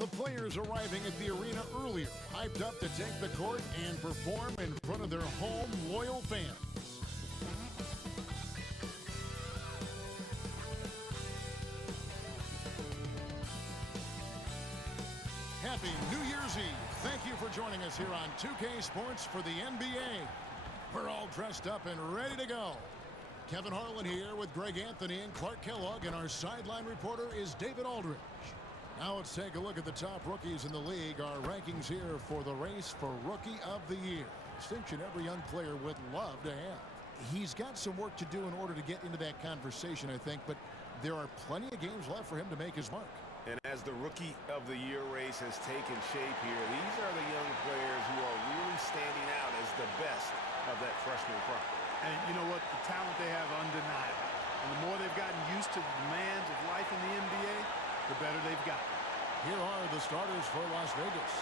The players arriving at the arena earlier, hyped up to take the court and perform in front of their home loyal fans. Happy New Year's Eve. Thank you for joining us here on 2K Sports for the NBA. We're all dressed up and ready to go. Kevin Harlan here with Greg Anthony and Clark Kellogg, and our sideline reporter is David Aldridge. Now let's take a look at the top rookies in the league. Our rankings here for the race for Rookie of the Year. Distinction every young player would love to have. He's got some work to do in order to get into that conversation, I think, but there are plenty of games left for him to make his mark. And as the Rookie of the Year race has taken shape here, these are the young players who are really standing out as the best of that freshman crop. And you know what? The talent they have undeniable. And the more they've gotten used to the demands of life in the NBA, the better they've gotten. Here are the starters for Las Vegas.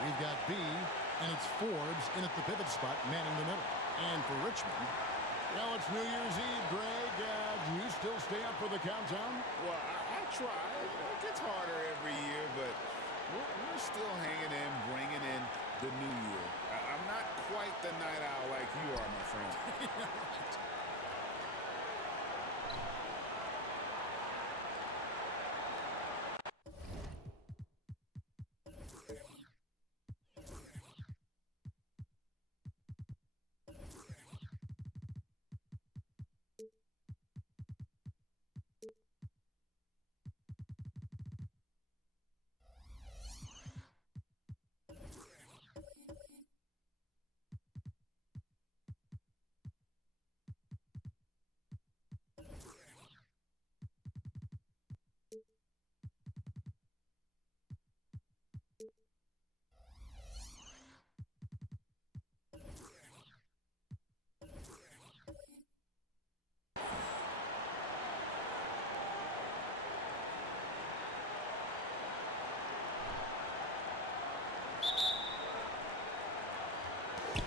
We've got B, and it's Forbes in at the pivot spot, manning the middle. And for Richmond, well, it's New Year's Eve, Greg. Do you still stay up for the countdown? Well, I try. It gets harder every year, but we're still hanging in, bringing in the new year. I'm not quite the night owl like you are, my friend.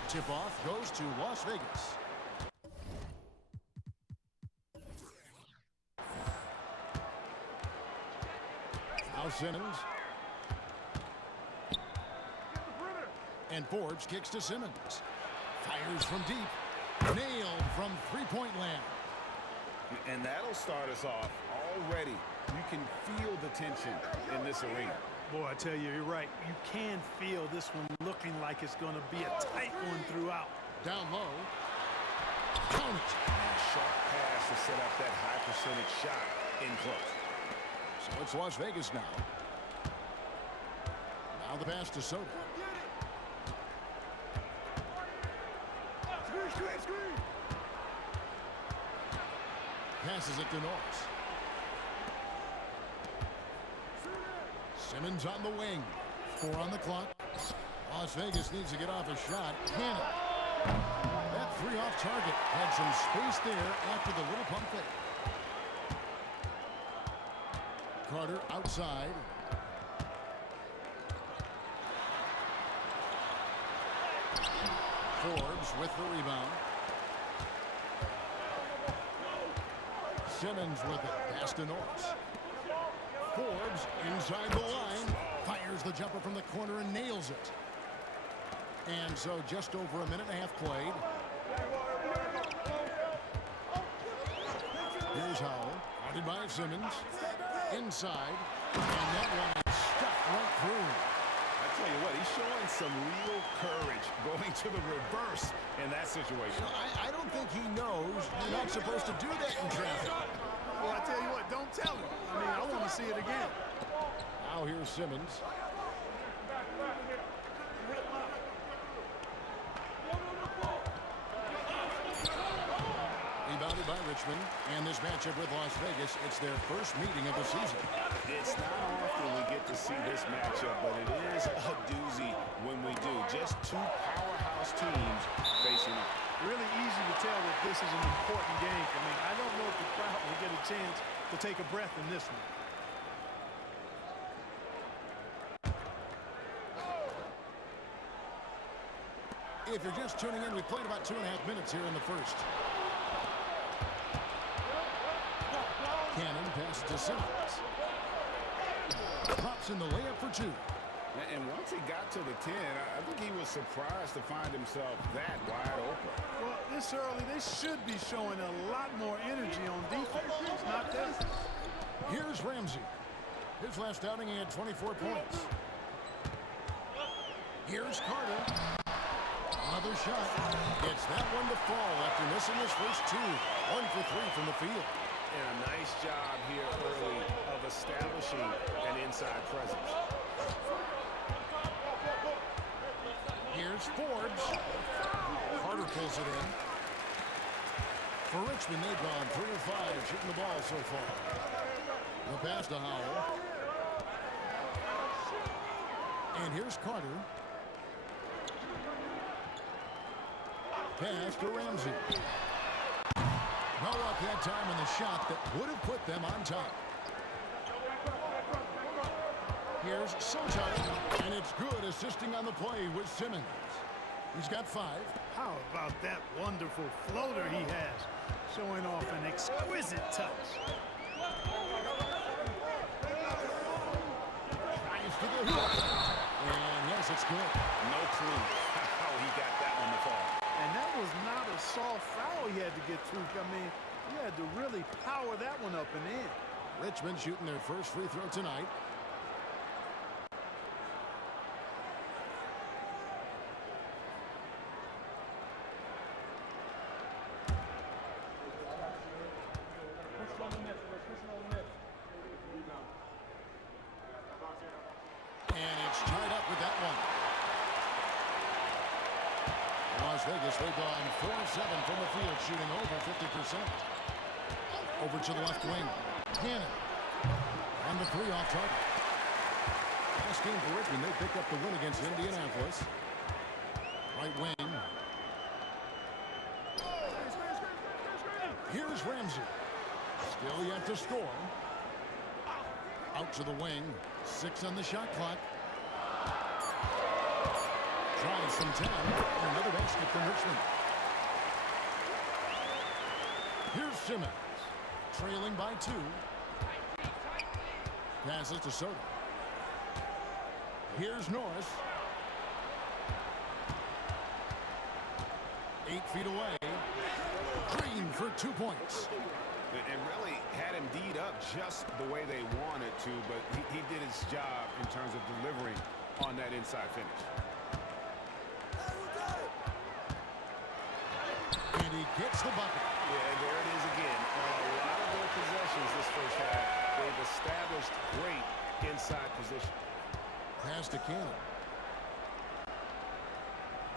Tip-off goes to Las Vegas. Now Simmons. And Forbes kicks to Simmons. Fires from deep. Nailed from three-point land. And that'll start us off already. You can feel the tension in this arena. Boy, I tell you, you're right. You can feel this one looking like it's going to be a tight one throughout. Down low. Count it. Sharp pass to set up that high percentage shot in close. So it's Las Vegas now. Now the pass to Soto. Passes it to Norris. Simmons on the wing. 4 on the clock. Las Vegas needs to get off a shot. Can it? That three off target had some space there after the little pump fake. Carter outside. Forbes with the rebound. Simmons with it. Pass to Norris. Forbes inside the line. Fires the jumper from the corner and nails it. And so just over a minute and a half played. Here's Howell. Guarded by Simmons. Inside. And that one is stuffed right through. I tell you what, he's showing some real courage going to the reverse in that situation. You know, I don't think he knows you're not supposed to do that in traffic. Well, I tell you what, don't tell him. I mean, I want to see it again. Now here's Simmons. Rebounded by Richmond. And this matchup with Las Vegas, it's their first meeting of the season. It's not often we get to see this matchup, but it is a doozy when we do. Just two powerhouse teams facing off. Really easy to tell that this is an important game. I mean, I don't know if the crowd will get a chance to take a breath in this one. If you're just tuning in, we played about 2.5 minutes here in the first. Cannon passes to Simmons. Drops puts in the layup for two. And once he got to the 10, I think he was surprised to find himself that wide open. Well, this early, they should be showing a lot more energy on defense. It's not this. Here's Ramsey. His last outing, he had 24 points. Here's Carter. Another shot. Gets that one to fall after missing his first two. 1 for 3 from the field. And a nice job here early of establishing an inside presence. Here's Forbes. Carter pulls it in. For Richmond, they've gone 3 of 5 shooting the ball so far. The pass to Howell. And here's Carter. Pass to Ramsey. No luck that time on the shot that would have put them on top. Here's Soto, and it's good, assisting on the play with Simmons. He's got 5. How about that wonderful floater he has, showing off an exquisite touch. Tries to the hoop. And yes, it's good. No clue how he got that one to fall. And that was not a soft foul he had to get through. I mean, he had to really power that one up and in. Richmond shooting their first free throw tonight. And it's tied up with that one. Las Vegas, they've gone 4 of 7 from the field, shooting over 50%. Over to the left wing. Cannon. On the 3 off target. Last game for Richmond, they picked up the win against Indianapolis. Right wing. Here's Ramsey. Still yet to score. Out to the wing. 6 on the shot clock. Tries from 10. Another basket from Richmond. Here's Simmons. Trailing by 2. Passes to Soto. Here's Norris. 8 feet away. Green for 2 points. And really had him D'd up just the way they wanted to, but he did his job in terms of delivering on that inside finish. And he gets the bucket. Yeah, and there it is again. On a lot of their possessions this first half, they've established great inside position. Pass to Cannon.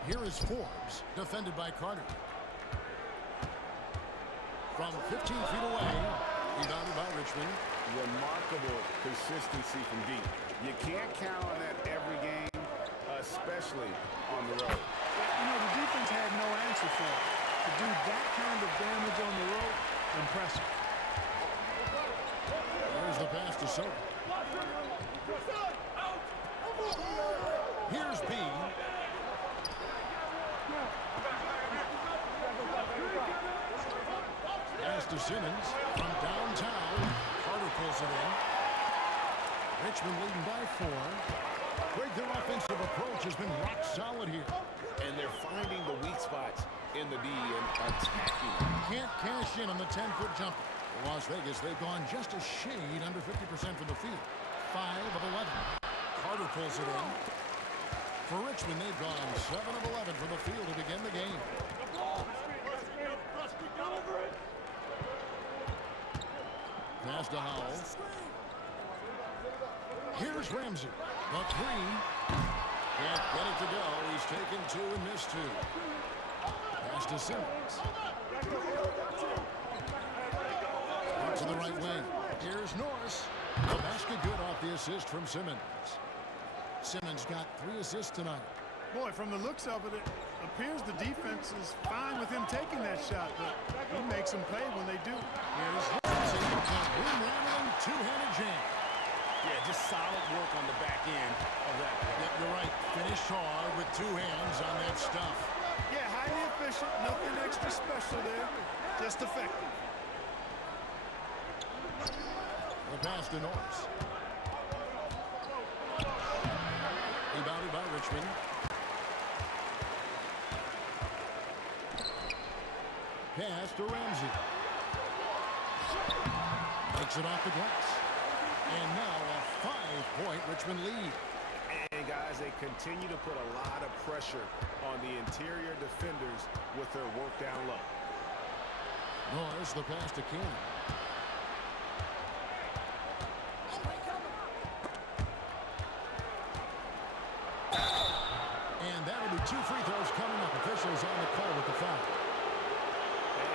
Here is Forbes, defended by Carter. From 15 feet away, rebounded by Richmond. Remarkable consistency from deep. You can't count on that every game, especially on the road. You know, the defense had no answer for it. To do that kind of damage on the road, impressive. There's the pass to Soto. Here's Bean. Pass to Simmons from downtown. Carter pulls it in. Richmond leading by 4. Greg, their offensive approach has been rock solid here. And they're finding the weak spots in the D and attacking. Can't cash in on the 10-foot jumper. For Las Vegas, they've gone just a shade under 50% from the field. 5 of 11. Carter pulls it in. For Richmond, they've gone 7 of 11 from the field to begin the game. Pass to Howell. Here's Ramsey. The 3. Can't get it to go. He's taken 2 and missed 2. Pass to Simmons. Out to the right wing. Here's Norris. The basket good off the assist from Simmons. Simmons got 3 assists tonight. Boy, from the looks of it, it appears the defense is fine with him taking that shot, but he makes them pay when they do. Here's Ramsey. A rim-rattling two-handed jam. Yeah, just solid work on the back end of that play. Yep, you're right. Finished hard with 2 hands on that stuff. Yeah, highly efficient, nothing extra special there, just effective. The pass to Norris. rebounded by Richmond. Pass to Ramsey. Takes it off the glass. And now a 5-point Richmond lead. And guys, they continue to put a lot of pressure on the interior defenders with their work down low. Norris, the pass to King. And that'll be 2 free throws coming up. Officials on the call with the foul.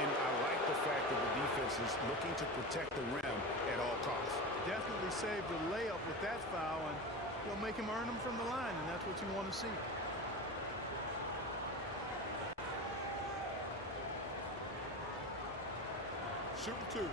And I like the fact that the defense is looking to protect the rim at all costs. Definitely saved the layup with that foul, and you'll make him earn them from the line, and that's what you want to see. Shooting 2.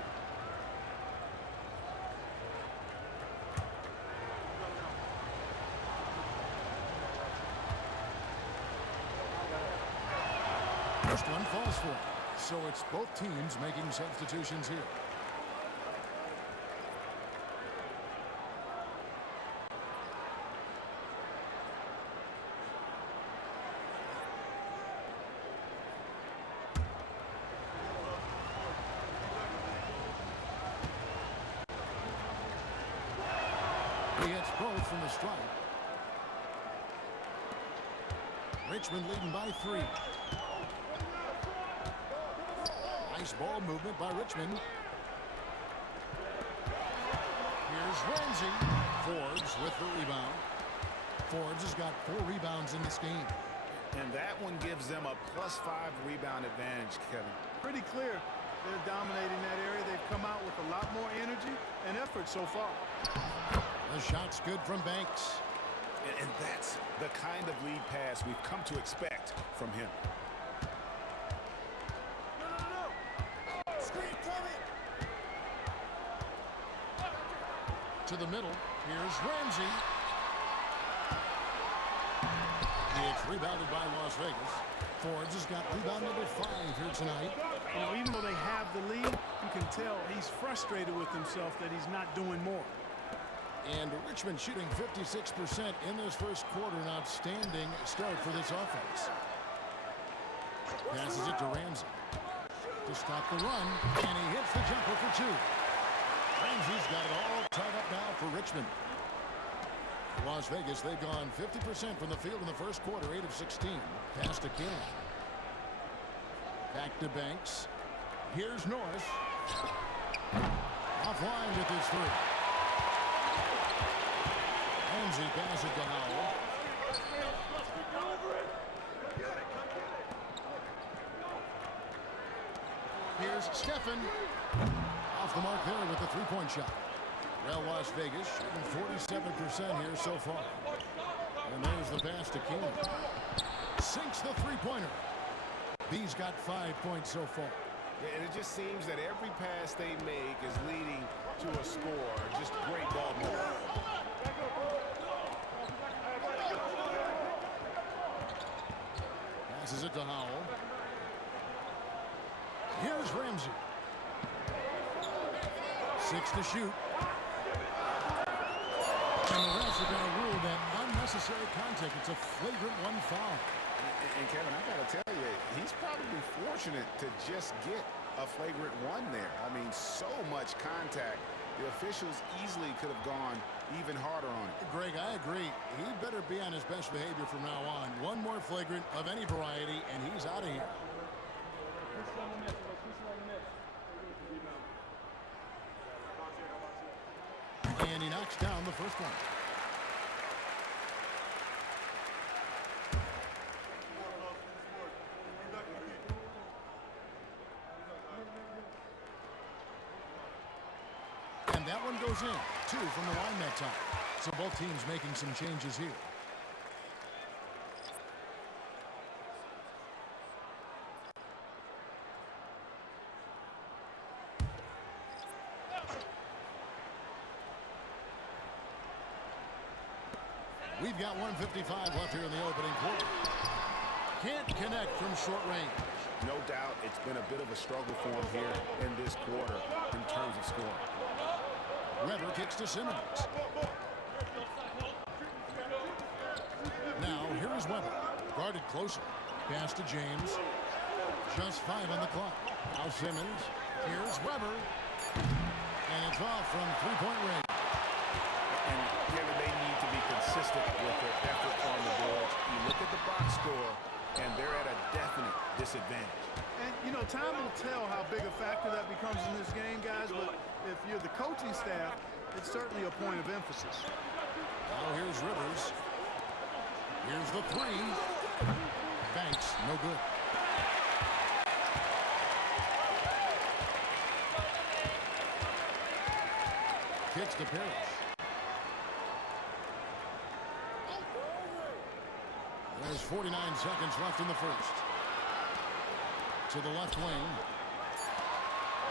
First one falls for it. So it's both teams making substitutions here. He hits both from the strike. Richmond leading by 3. Nice ball movement by Richmond. Here's Ramsey. Forbes with the rebound. Forbes has got 4 rebounds in this game. And that one gives them a +5 rebound advantage, Kevin. Pretty clear. They're dominating that area. They've come out with a lot more energy and effort so far. The shot's good from Banks. And that's the kind of lead pass we've come to expect from him. To the middle. Here's Ramsey. It's rebounded by Las Vegas. Forbes has got rebound number 5 here tonight. You know, even though they have the lead, you can tell he's frustrated with himself that he's not doing more. And Richmond shooting 56% in this first quarter. An outstanding start for this offense. Passes it to Ramsey to stop the run, and he hits the jumper for 2. Ramsey's got it all tied up now for Richmond. Las Vegas, they've gone 50% from the field in the first quarter, 8 of 16. Pass to King. Back to Banks. Here's Norris. Offline with his 3. Ramsey passes it to Howell. Here's Stephen. Off the mark there with the 3-point shot. Well, Las Vegas shooting 47% here so far. And there's the pass to King. Sinks the 3-pointer. B's got 5 points so far. And it just seems that every pass they make is leading to a score. Just great ball movement. Passes it to Howell. Here's Ramsey. 6 to shoot. And the refs are going to rule that unnecessary contact. It's a flagrant 1 foul. And Kevin, I got to tell you, he's probably fortunate to just get a flagrant 1 there. I mean, so much contact. The officials easily could have gone even harder on it. Greg, I agree. He better be on his best behavior from now on. 1 more flagrant of any variety, and he's out of here. And he knocks down the first one. And that one goes in. 2 from the line that time. So both teams making some changes here. We've got 1:55 left here in the opening quarter. Can't connect from short range. No doubt it's been a bit of a struggle for him here in this quarter in terms of scoring. Weber kicks to Simmons. Here's Weber. Guarded closer. Pass to James. Just 5 on the clock. Now Simmons. Here's Weber. And it's off from three-point range. And Kevin, they need to be consistent with their effort on the boards. You look at the box score, and they're at a definite disadvantage. And, you know, time will tell how big a factor that becomes in this game, guys. But if you're the coaching staff, it's certainly a point of emphasis. Now here's Rivers. Here's the three. Banks, no good. Kicks to Parrish. There's 49 seconds left in the first. To the left wing.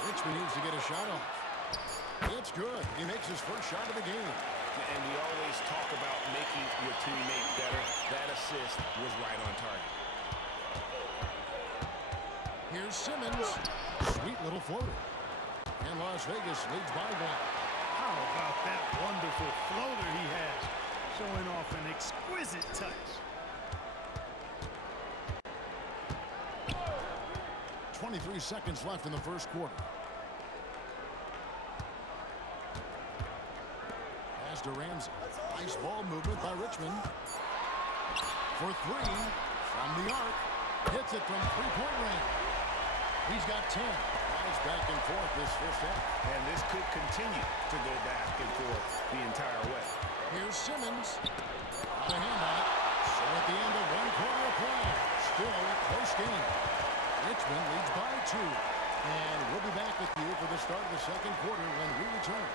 Richmond needs to get a shot off. It's good. He makes his first shot of the game. And we always talk about making your teammate better. That assist was right on target. Here's Simmons. Sweet little floater. And Las Vegas leads by 1. How about that wonderful floater he has, showing off an exquisite touch. 23 seconds left in the first quarter. Pass to Ramsey. Nice ball movement by Richmond. For 3 from the arc. Hits it from three-point range. He's got 10. Guys back and forth this first half. And this could continue to go back and forth the entire way. Here's Simmons. Got a hand on it. So at the end of one quarter of play, still a close game. Richmond leads by 2. And we'll be back with you for the start of the second quarter when we return.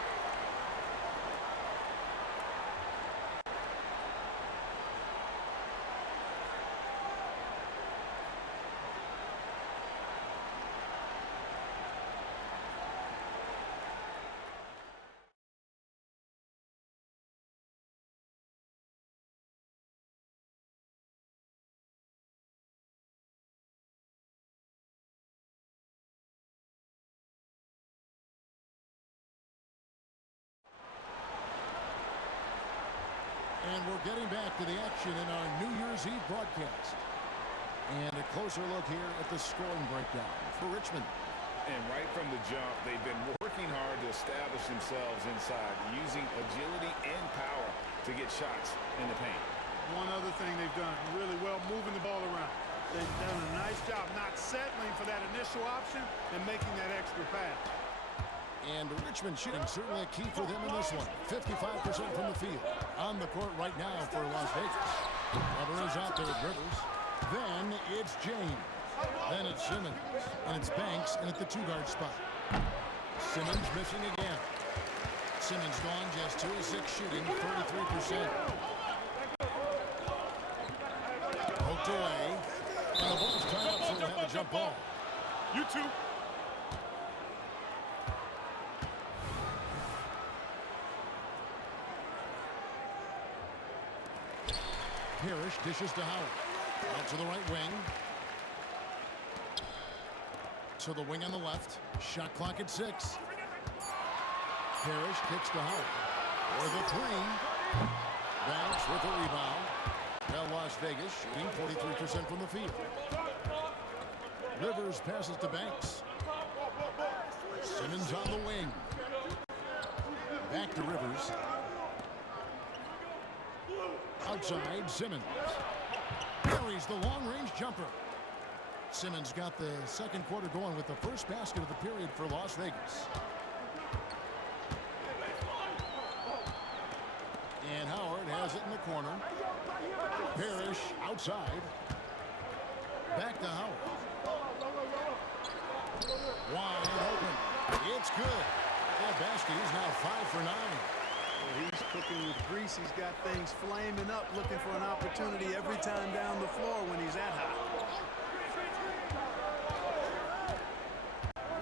And we're getting back to the action in our New Year's Eve broadcast. And a closer look here at the scoring breakdown for Richmond. And right from the jump, they've been working hard to establish themselves inside, using agility and power to get shots in the paint. One other thing they've done really well, moving the ball around. They've done a nice job not settling for that initial option and making that extra pass. And Richmond shooting certainly a key for them in this one. 55% from the field. On the court right now for Las Vegas. Weber is out there with Rivers. Then it's James. Then it's Simmons. And it's Banks in at the 2-guard spot. Simmons missing again. Simmons gone just 2 of 6 shooting, 33%. Poked away. And the ball's tied up, so we'll have a jump ball. You two. Parrish dishes to Howard. Out to the right wing. To the wing on the left. Shot clock at 6. Parrish kicks to Howard. For the 3. Banks with a rebound. Now Las Vegas shooting 43% from the field. Rivers passes to Banks. Simmons on the wing. Back to Rivers. Outside, Simmons. Carries the long-range jumper. Simmons got the second quarter going with the first basket of the period for Las Vegas. And Howard has it in the corner. Parrish outside. Back to Howard. Wide open. It's good. That basket is now 5 for 9. He's cooking with grease. He's got things flaming up, looking for an opportunity every time down the floor when he's that hot.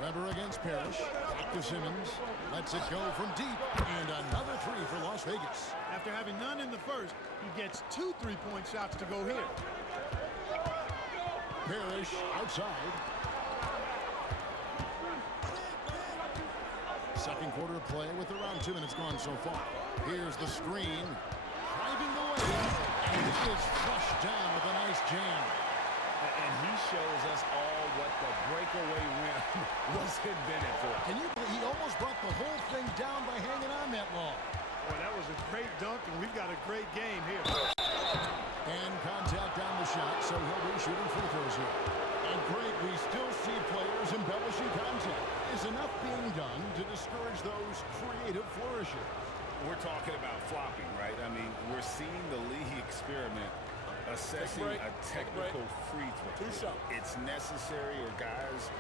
Weber against Parrish. Back to Simmons. Lets it go from deep. And another 3 for Las Vegas. After having none in the first, he gets 2 3-point shots to go here. Parrish outside. Second quarter of play with around 2 minutes gone so far. Here's the screen. Driving the lane. And it is flushed down with a nice jam. And he shows us all what the breakaway rim was invented for. Can you believe he almost brought the whole thing down by hanging on that long? Boy, that was a great dunk, and we've got a great game here. And contact on the shot, so he'll be shooting free throws here. And Greg, we still see players embellishing contact. Is enough being done to discourage those creative flourishes? We're talking about flopping, right? I mean, we're seeing the league experiment assessing a technical free throw. It's necessary, or guys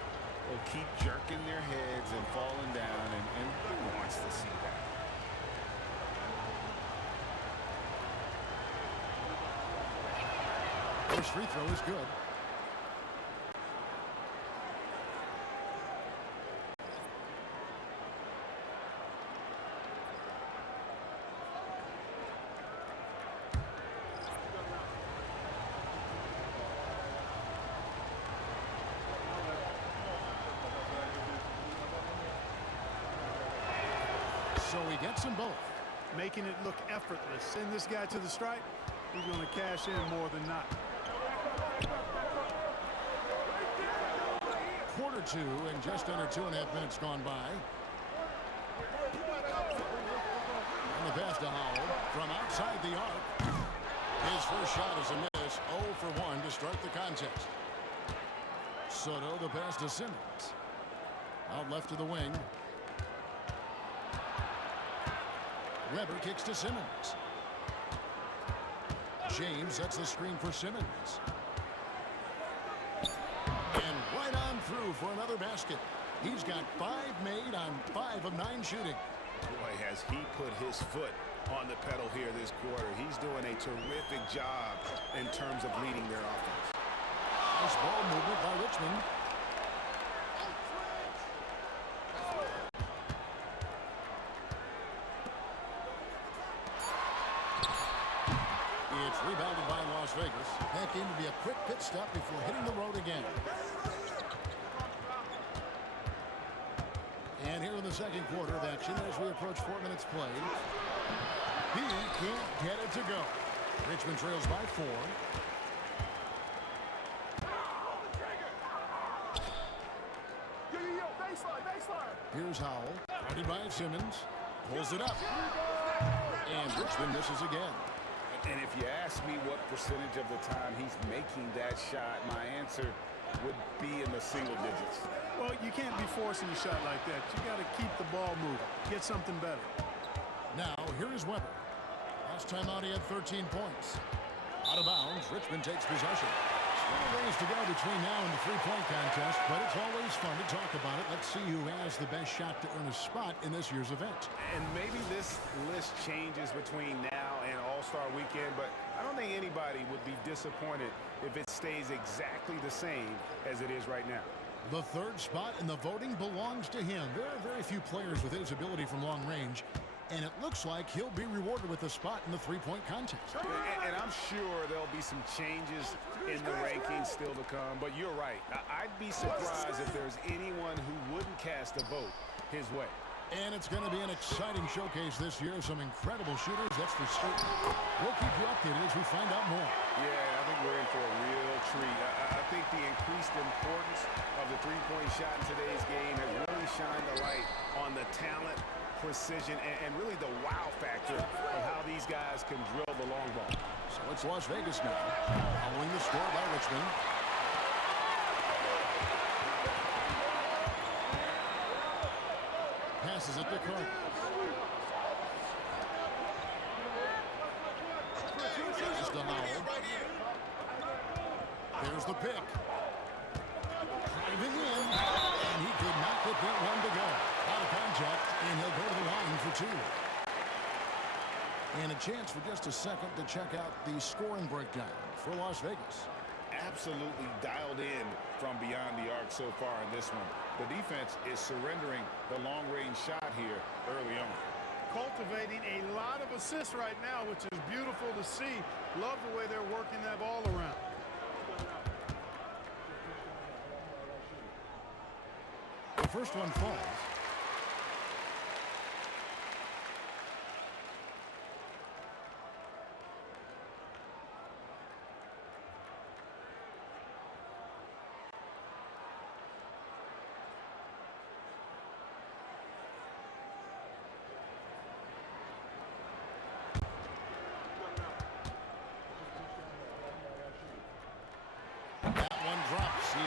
will keep jerking their heads and falling down, and who wants to see that? First free throw is good. So he gets them both. Making it look effortless. Send this guy to the stripe. He's going to cash in more than not. Quarter two, and just under 2.5 minutes gone by. And the pass to Howell from outside the arc. His first shot is a miss. 0 for 1 to start the contest. Soto, the pass to Simmons. Out left to the wing. Weber kicks to Simmons. James sets the screen for Simmons. And right on through for another basket. He's got 5 made on 5 of 9 shooting. Boy, has he put his foot on the pedal here this quarter. He's doing a terrific job in terms of leading their offense. Nice ball movement by Richmond. It's rebounded by Las Vegas. That game to be a quick pit stop before hitting the road again. And here in the second quarter of action as we approach 4 minutes played. He can't get it to go. Richmond trails by 4. Here's Howell. Guarded by Simmons. Pulls it up. And Richmond misses again. And if you ask me what percentage of the time he's making that shot, my answer would be in the single digits. Well, you can't be forcing a shot like that. You got to keep the ball moving. Get something better. Now, here is Weber. Last time out, he had 13 points. Out of bounds, Richmond takes possession. Still ways to go between now and the three-point contest, but it's always fun to talk about it. Let's see who has the best shot to earn a spot in this year's event. And maybe this list changes between now and All-Star Weekend, but I don't think anybody would be disappointed if it stays exactly the same as it is right now. The third spot in the voting belongs to him. There are very few players with his ability from long range, and it looks like he'll be rewarded with a spot in the three-point contest. And I'm sure there'll be some changes in the rankings still to come, but you're right. I'd be surprised if there's anyone who wouldn't cast a vote his way. And it's going to be an exciting showcase this year. Some incredible shooters, that's for certain. We'll keep you updated as we find out more. Yeah, I think we're in for a real treat. I think the increased importance of the three-point shot in today's game has really shined the light on the talent, precision, and really the wow factor of how these guys can drill the long ball. So it's Las Vegas now, following the score by Richmond. Passes it to Carter. Just to Howell. There's the pick. Driving in, and he could not get that one to go. Out of contact, and he'll go to the line for 2. And a chance for just a second to check out the scoring breakdown for Las Vegas. Absolutely dialed in from beyond the arc so far in this one. The defense is surrendering the long-range shot here early on. Cultivating a lot of assists right now, which is beautiful to see. Love the way they're working that ball around. The first one falls.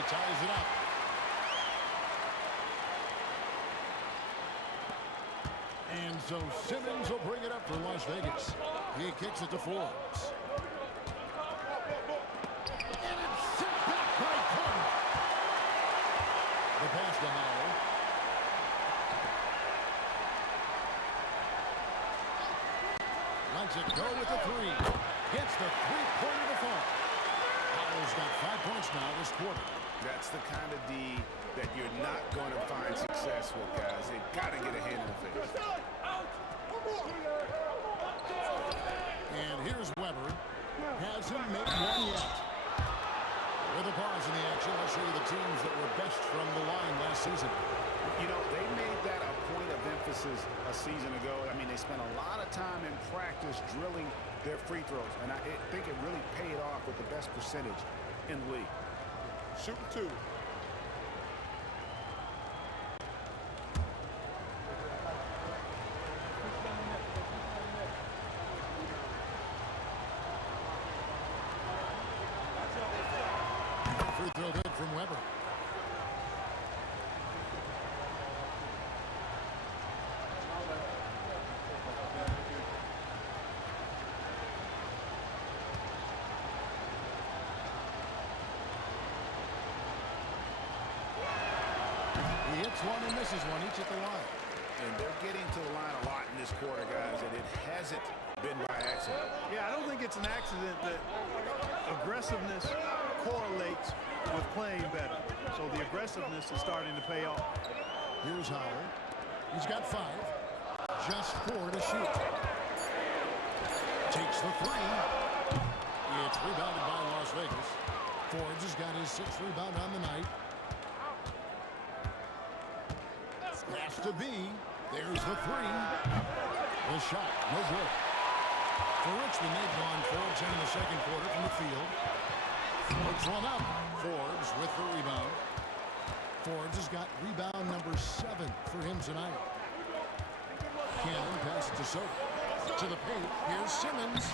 he ties it up. And so Simmons will bring it up for Las Vegas. He kicks it to Forbes. And it's sent back by Carter. The pass to Howell. Lets it go with the three. Gets the three-pointer to fall. Howell's got 5 points now this quarter. That's the kind of D that you're not going to find success with, guys. They've got to get a hand in the face. And here's Weber. Hasn't made one yet. With a pause in the action, I'll show you the teams that were best from the line last season. You know, they made that a point of emphasis a season ago. I mean, they spent a lot of time in practice drilling their free throws. And I think it really paid off with the best percentage in the league. Shooting 2. Free throw good from Weber. He hits one and misses one, each at the line. And they're getting to the line a lot in this quarter, guys, and it hasn't been by accident. Yeah, I don't think it's an accident that aggressiveness correlates with playing better. So the aggressiveness is starting to pay off. Here's Howell. He's got 5. Just 4 to shoot. Takes the 3. It's rebounded by Las Vegas. Forbes has got his 6th rebound on the night. Pass to B. There's the 3. The shot, no good. For Richmond, they've gone 4-10 in the second quarter from the field. Forbes one up. Forbes with the rebound. Forbes has got rebound number 7 for him tonight. Cannon passes to Soto. To the paint. Here's Simmons.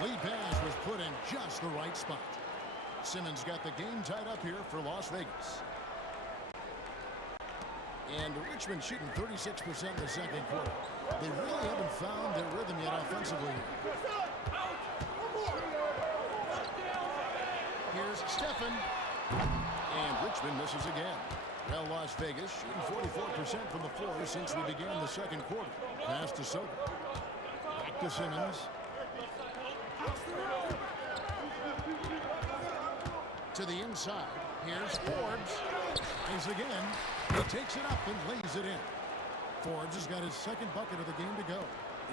Lead pass was put in just the right spot. Simmons got the game tied up here for Las Vegas. And Richmond shooting 36% in the second quarter. They really haven't found their rhythm yet offensively. Here's Stephen. And Richmond misses again. Well, Las Vegas shooting 44% from the floor since we began the second quarter. Pass to Soto. Back to Simmons. To the inside. Here's Forbes. Tries again. He takes it up and lays it in. Forbes has got his second bucket of the game to go.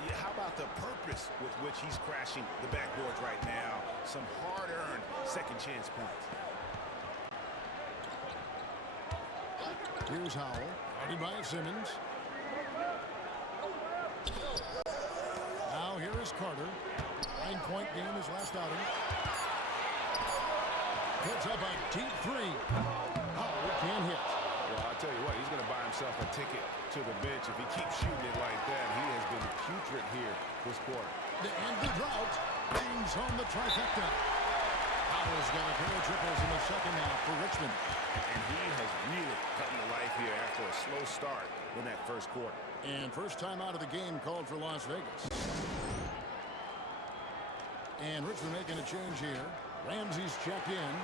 Yeah, how about the purpose with which he's crashing the backboards right now? Some hard-earned second chance points. Here's Howell. Guarded by Simmons. Now here is Carter. 9-point game his last outing. Puts up a deep 3. Howell can't hit. Well, I'll tell you what, he's going to buy himself a ticket to the bench. If he keeps shooting it like that, he has been putrid here this quarter. To end the drought, brings home the trifecta. Howell's got a pair of triples in the second half for Richmond. And he has really come to life here after a slow start in that first quarter. And first time out of the game called for Las Vegas. And Richmond making a change here. Ramsey's checked in.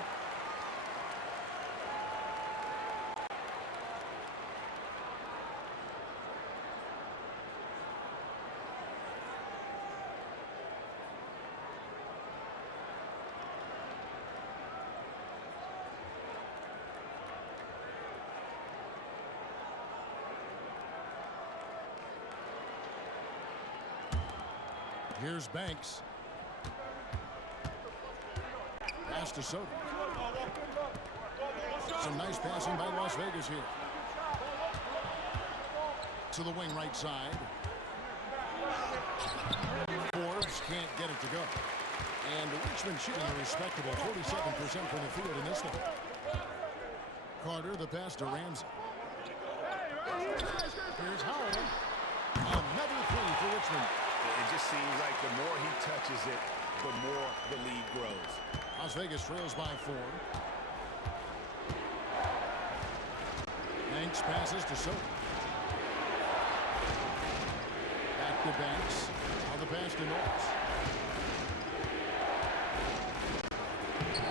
Here's Banks. Pass to Soto. Some nice passing by Las Vegas here. To the wing right side. Forbes can't get it to go. And Richmond shooting a respectable 47% from the field in this one. Carter, the pass to Ramsey. Here's Howell. Another 3 for Richmond. It just seems like the more he touches it, the more the lead grows. Las Vegas trails by 4. Banks passes to Soto. Back to Banks. Now the pass to Norris.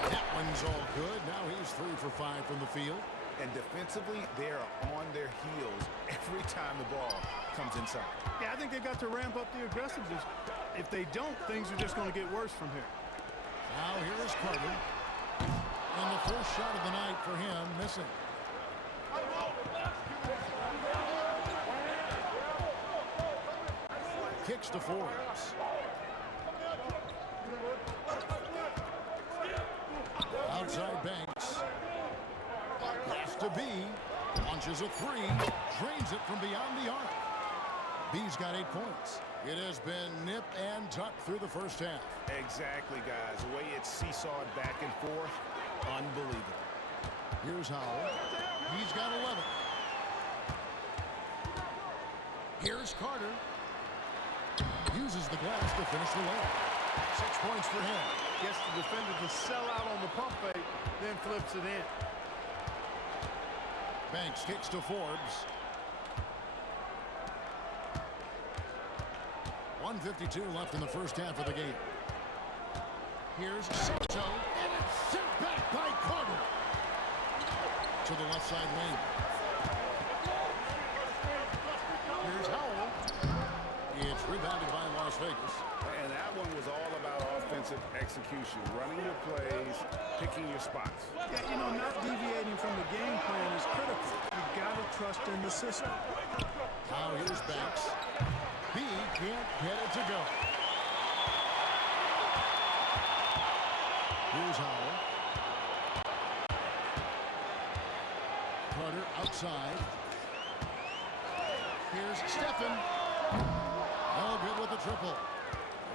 That one's all good. Now he's 3 for 5 from the field. And defensively, they're on their heels every time the ball comes inside. Yeah, I think they've got to ramp up the aggressiveness. If they don't, things are just going to get worse from here. Now here is Carter. And the first shot of the night for him, missing. Kicks to Forbes. Outside Banks. Pass to B. Launches a 3. Drains it from beyond the arc. B's got 8 points. It has been nip and tuck through the first half. Exactly, guys. The way it's seesawed back and forth, unbelievable. Here's Howell. He's got 11. Here's Carter. Uses the glass to finish the layup. 6 points for him. Gets the defender to sell out on the pump fake, then flips it in. Banks kicks to Forbes. 1:52 left in the first half of the game. Here's Soto, and it's sent back by Carter to the left side lane. Here's Howell. It's rebounded by Las Vegas. And that one was all about offensive execution, running your plays, picking your spots. Yeah, you know, not deviating from the game plan is critical. You got to trust in the system. Now here's Banks. B can't get it to go. Here's Howell. Carter outside. Here's Stephen. No good with the triple.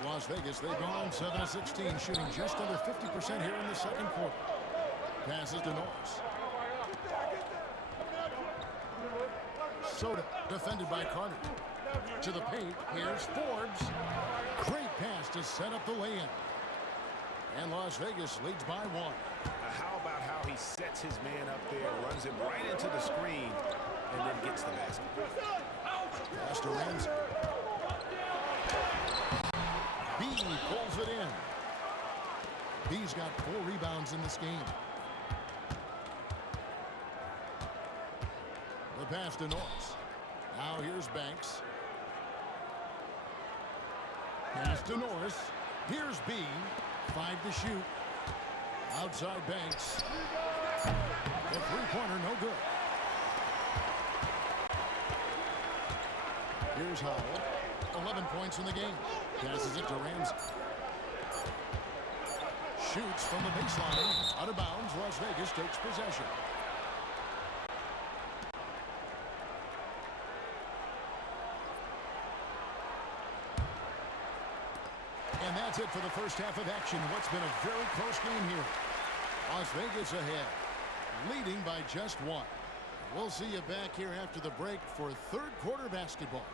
Las Vegas, they've gone 7 of 16, shooting just under 50% here in the second quarter. Passes to Norris. Soto, defended by Carter. To the paint, here's Forbes. Great pass to set up the lay-in. And Las Vegas leads by 1. How about how he sets his man up there, runs him right into the screen, and then gets the basket. Pass to Ramsey. B pulls it in. B's got 4 rebounds in this game. The pass to Norris. Now here's Banks. Pass to Norris. Here's B. 5 to shoot. Outside Banks. The three-pointer, no good. Here's Howell. 11 points in the game. Passes it to Ramsey. Shoots from the baseline. Out of bounds. Las Vegas takes possession. And that's it for the first half of action. What's been a very close game here. Las Vegas ahead, leading by just 1. We'll see you back here after the break for third quarter basketball.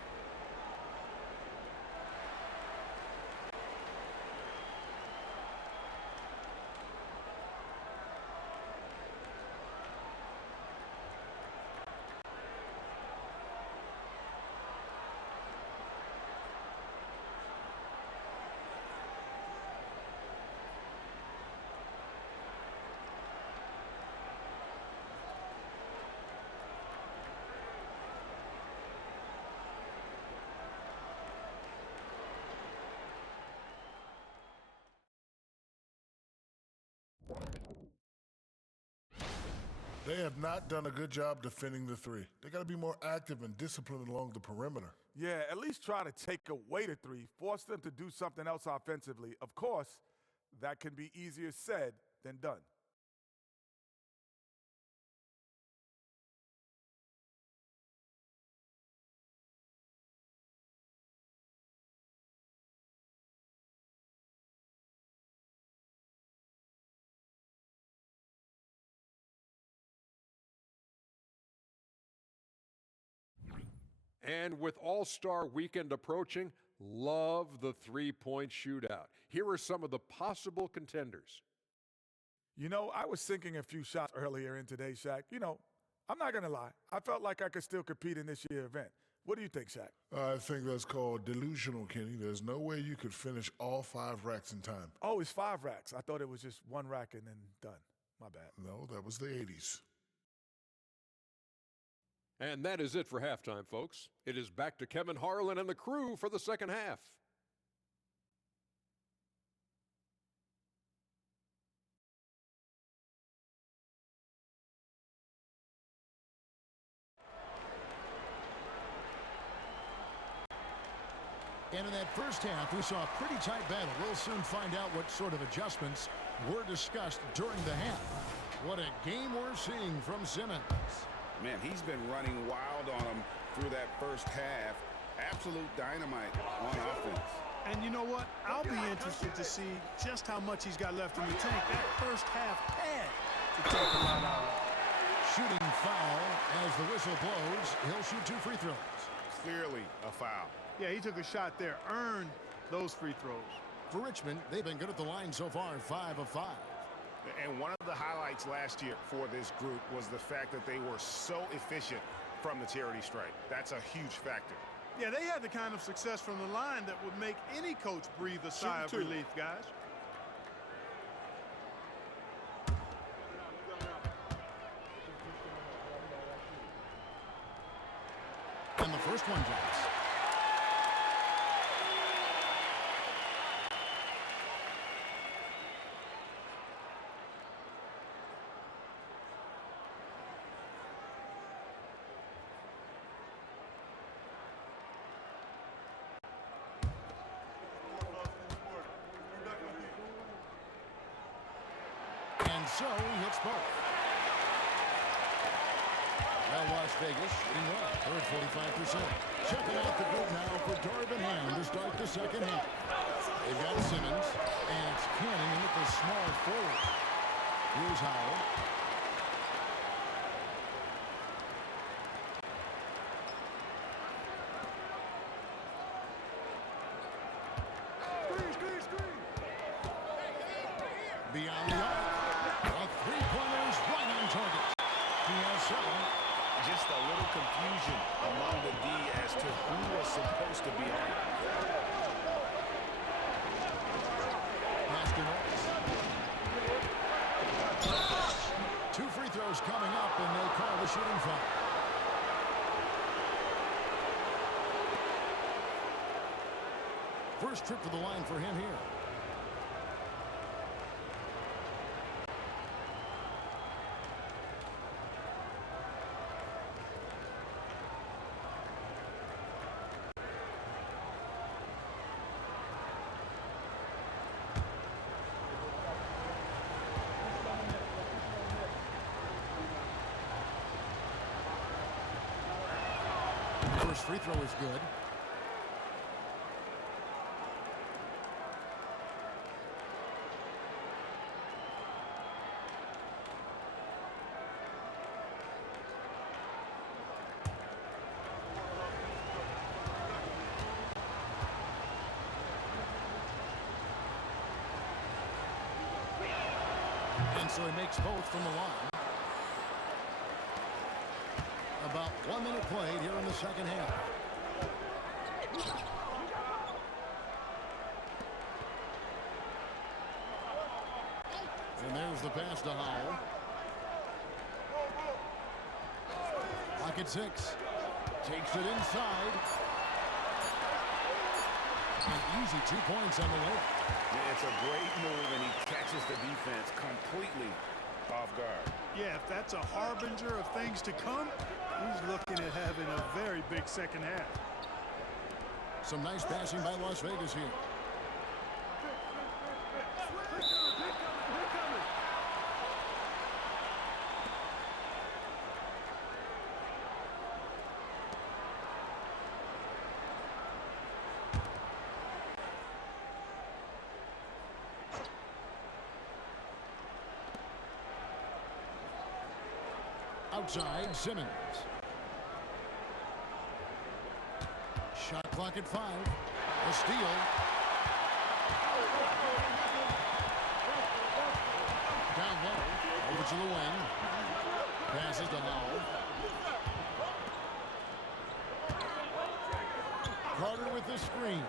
They have not done a good job defending the 3. They got to be more active and disciplined along the perimeter. Yeah, at least try to take away the 3, force them to do something else offensively. Of course, that can be easier said than done. And with All-Star Weekend approaching, love the three-point shootout. Here are some of the possible contenders. You know, I was sinking a few shots earlier in today's Shaq. You know, I'm not going to lie. I felt like I could still compete in this year's event. What do you think, Shaq? I think that's called delusional, Kenny. There's no way you could finish all 5 racks in time. Oh, it's 5 racks. I thought it was just 1 rack and then done. My bad. No, that was the 80s. And that is it for halftime, folks. It is back to Kevin Harlan and the crew for the second half. And in that first half, we saw a pretty tight battle. We'll soon find out what sort of adjustments were discussed during the half. What a game we're seeing from Simmons. Man, he's been running wild on him through that first half. Absolute dynamite on offense. And you know what? I'll be interested to see just how much he's got left in the tank. That first half had to take a lot out of it. Shooting foul as the whistle blows. He'll shoot 2 free throws. Clearly a foul. Yeah, he took a shot there, earned those free throws. For Richmond, they've been good at the line so far, 5 of 5. And one of the highlights last year for this group was the fact that they were so efficient from the charity stripe. That's a huge factor. Yeah, they had the kind of success from the line that would make any coach breathe a sigh of relief, guys. And the first one drops. And so he hits both. Well, Las Vegas shooting well. They're at 45%. Checking out the group now for Darvin Ham to start the second half. They've got Simmons, and it's Cannon in at the small forward. Here's Howell. Beyond the arc. A three-pointer is right on target. He has 7. Just a little confusion among the D as to who was supposed to be on it. Pass to Norris. 2 free throws coming up, and they call the shooting foul. First trip to the line for him here. First free throw is good. And so he makes both from the line. About 1 minute played here in the second half. And there's the pass to Howell. Pocket 6. Takes it inside. An easy 2 points on the way. Yeah, it's a great move, and he catches the defense completely off guard. Yeah, if that's a harbinger of things to come, he's looking at having a very big second half. Some nice passing by Las Vegas here. Outside, Simmons. Shot clock at 5. A steal. Down low. Over to the wing. Passes to Howell. the screen.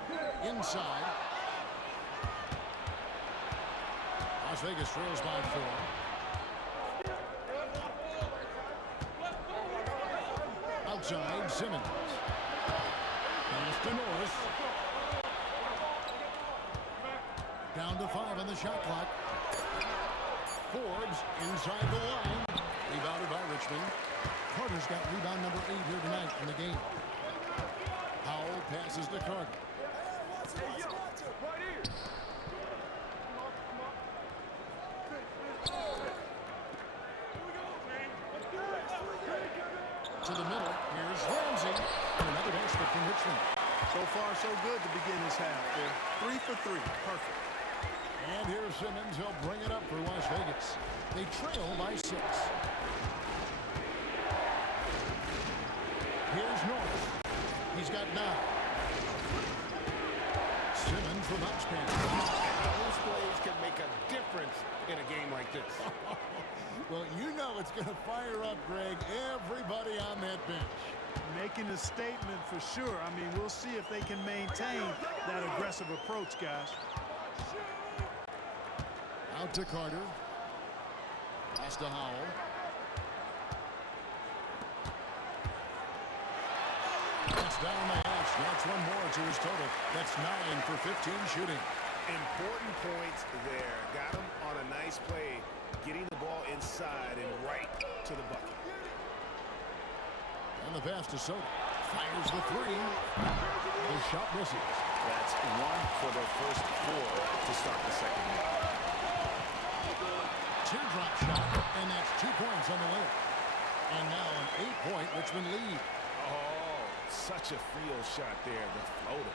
Inside. Las Vegas trails by 4. Outside, Simmons. Pass to Norris. Down to 5 on the shot clock. Forbes inside the line. Rebounded by Richmond. Carter's got rebound number 8 here tonight in the game. Howell passes to Carter. To the middle. Here's Ramsey. Another basket from Richmond. So far, so good to begin this half. They're 3 for 3. Perfect. And here's Simmons. He'll bring it up for Las Vegas. They trail by 6. Here's Norris. He's got 9. Simmons for bounce pass. Those plays can make a difference in a game like this. Well, you know it's going to fire up, Greg, everybody on that bench. Making a statement for sure. I mean, we'll see if they can maintain that aggressive approach, guys. Out to Carter. Pass to Howell. That's down the hash. That's one more to his total. That's 9 for 15 shooting. Important points there. Got him on a nice play, getting the ball inside and right to the bucket. And the pass to Soto. Fires the 3. The shot misses. That's 1 for the first 4 to start the second half. Teardrop shot, and that's 2 points on the layup. And now an 8-point Richmond lead. Oh, such a field shot there, the floater.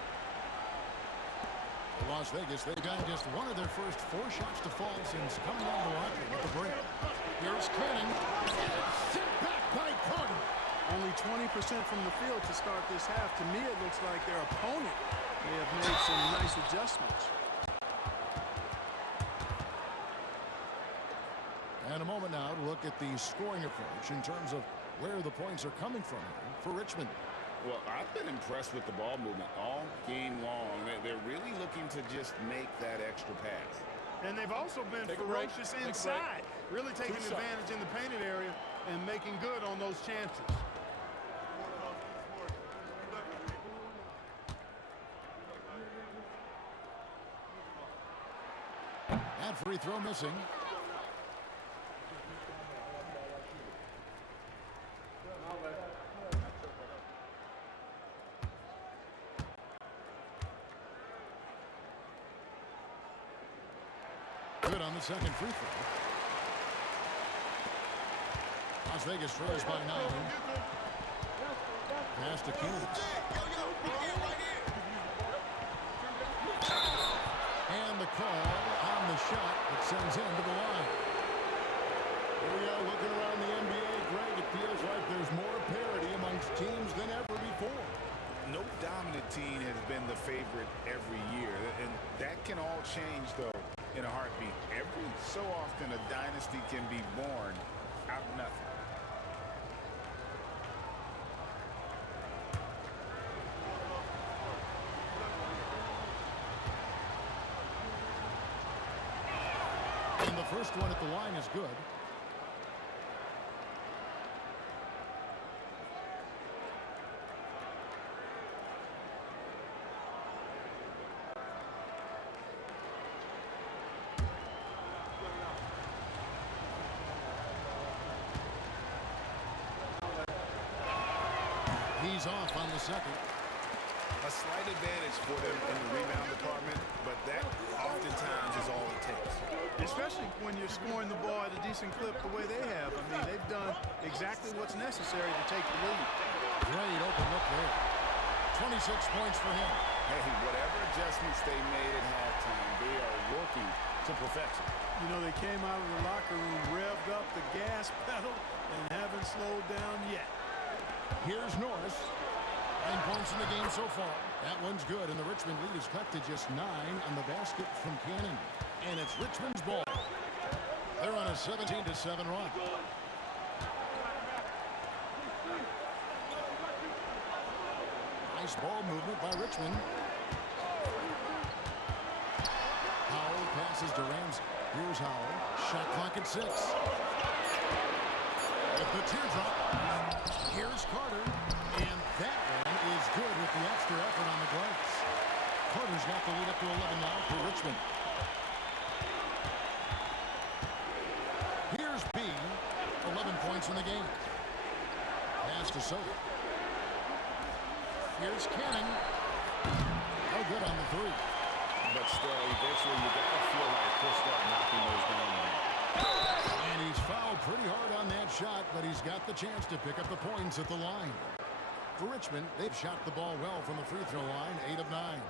Las Vegas, they've gotten just one of their first 4 shots to fall since coming on the rocket at the break. Here's Cannon. Sent back by Carter. Only 20% from the field to start this half. To me, it looks like their opponent may have made some nice adjustments. And a moment now to look at the scoring approach in terms of where the points are coming from for Richmond. Well, I've been impressed with the ball movement all game long. They're really looking to just make that extra pass. And they've also been ferocious inside, really taking advantage in the painted area and making good on those chances. That free throw missing. Good on the second free throw. Las Vegas trails by 9. Pass to Cannon. And the call on the shot that sends him to the line. Here we are looking around the NBA, Greg. It feels like there's more parity amongst teams than ever before. No dominant team has been the favorite every year, and that can all change, though, in a heartbeat. Every so often, a dynasty can be born out of nothing. And the first one at the line is good. He's off on the second. A slight advantage for them in the rebound department, but that oftentimes is all it takes. Especially when you're scoring the ball at a decent clip the way they have. I mean, they've done exactly what's necessary to take the lead. Great open look there. 26 points for him. Hey, whatever adjustments they made at halftime, they are working to perfection. You know, they came out of the locker room, revved up the gas pedal, and haven't slowed down yet. Here's Norris. 9 points in the game so far. That one's good, and the Richmond lead is cut to just 9 on the basket from Cannon. And it's Richmond's ball. They're on a 17-7 run. Nice ball movement by Richmond. Howell passes to Ramsey. Here's Howell. Shot clock at 6. With the teardrop. Here's Carter. And that one is good with the extra effort on the glass. Carter's got the lead up to 11 now for Richmond. Here's B. 11 points in the game. Pass to Soto. Here's Canning. No good on the 3. But still, eventually you got to feel like he'll start knocking those down. And he's fouled pretty hard on that shot, but he's got the chance to pick up the points at the line. For Richmond, they've shot the ball well from the free throw line, 8 of 9.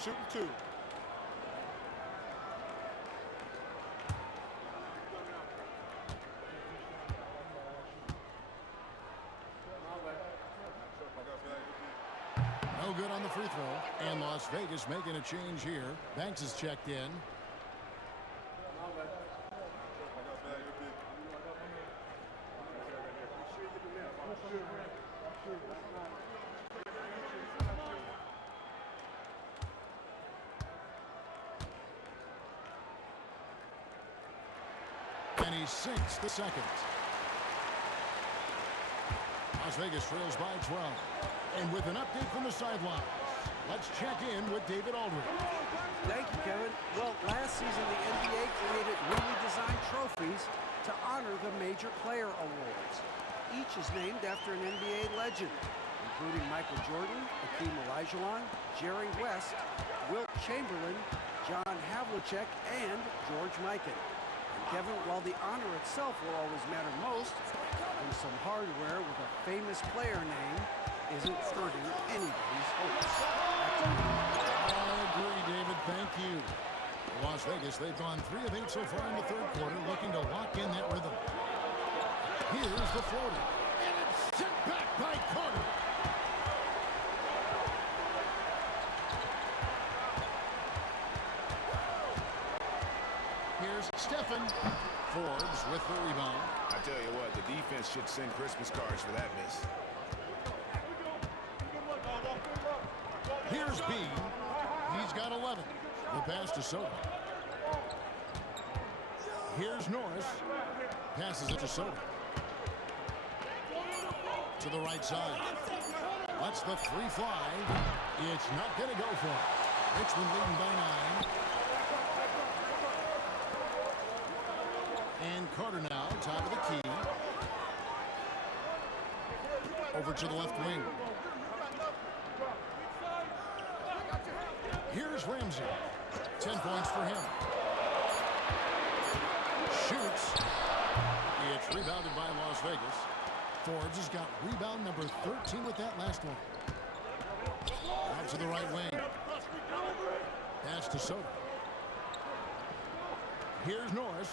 Shooting 2. No good on the free throw. And Las Vegas making a change here. Banks is checked in. And he sinks the second. Las Vegas trails by 12. And with an update from the sidelines, let's check in with David Aldridge. Thank you, Kevin. Well, last season the NBA created newly designed trophies to honor the major player awards. Each is named after an NBA legend, including Michael Jordan, Hakeem Olajuwon, Jerry West, Wilt Chamberlain, John Havlicek, and George Mikan. And Kevin, while the honor itself will always matter most, having some hardware with a famous player name isn't hurting anybody's hopes. I agree, David. Thank you. Las Vegas, they've gone 3 of 8 so far in the third quarter, looking to lock in that rhythm. Here's the floater. And it's sent back by Carter. Here's Stephen. Forbes with the rebound. I tell you what, the defense should send Christmas cards for that miss. Here's B. He's got 11. The pass to Soto. Here's Norris. Passes it to Soto. To the right side. Lets the 3 fly. It's not going to go for it. Richmond leading by 9. And Carter now, top of the key. Over to the left wing. Here's Ramsey. 10 points for him. Shoots. It's rebounded by Las Vegas. Forbes has got rebound number 13 with that last one. Out to the right wing. Pass to Soto. Here's Norris.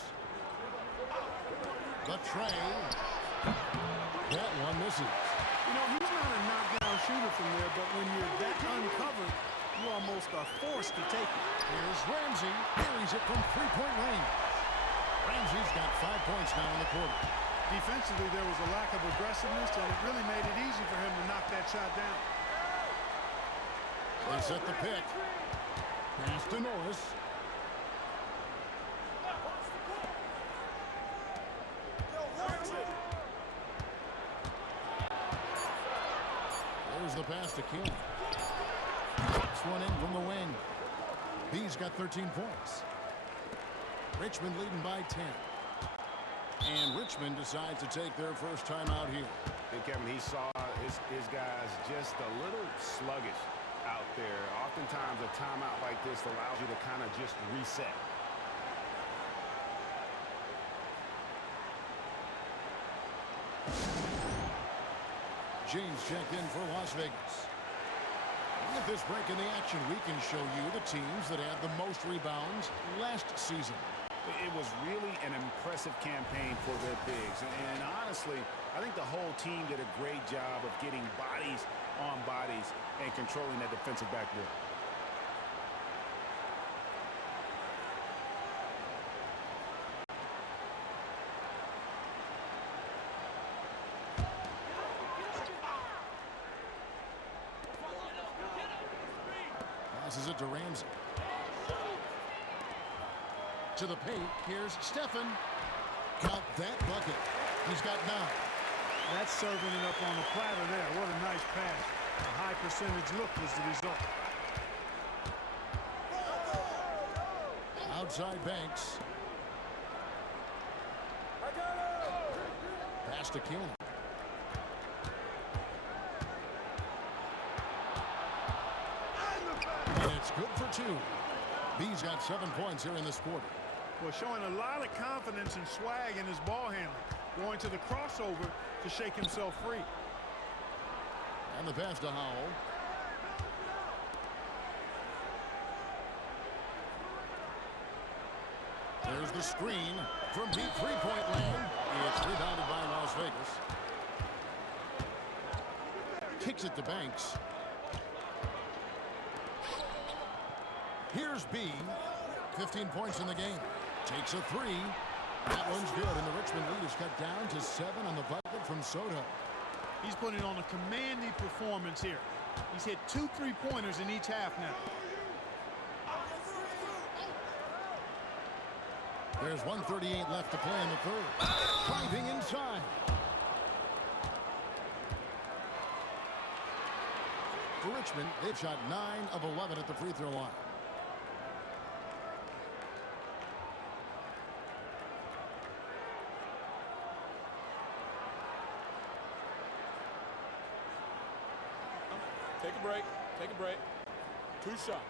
The tray. That one misses. You know, he's not a knockdown shooter from there, but when you're that uncovered, you almost are forced to take it. Here's Ramsey. Buries it from 3-point range. Ramsey's got 5 points now in the quarter. Defensively, there was a lack of aggressiveness, and it really made it easy for him to knock that shot down. They set the pick. Pass to Norris. There's the pass to King. Pops one in from the wing. B's got 13 points. Richmond leading by 10. And Richmond decides to take their first time out here. And Kevin, he saw his guys just a little sluggish out there. Oftentimes a timeout like this allows you to kind of just reset. James checked in for Las Vegas. With this break in the action, we can show you the teams that had the most rebounds last season. It was really an impressive campaign for their bigs. And honestly, I think the whole team did a great job of getting bodies on bodies and controlling that defensive backboard. Passes it to Ramsey. To the paint. Here's Stephen. Count that bucket. He's got 9. That's serving it up on the platter there. What a nice pass. A high percentage look was the result. Outside Banks. Pass to Keelan. And it's good for 2. B's got 7 points here in this quarter. Well, showing a lot of confidence and swag in his ball handling. Going to the crossover to shake himself free. And the pass to Howell. There's the screen from deep three-point land. It's rebounded by Las Vegas. Kicks it to Banks. Here's B. 15 points in the game. Takes a 3. That one's good, and the Richmond lead is cut down to 7 on the bucket from Soto. He's putting on a commanding performance here. He's hit 2 3-pointers in each half now. There's 1:38 left to play in the third. Driving inside. For Richmond, they've shot 9 of 11 at the free throw line. Take a break. Take a break. 2 shots.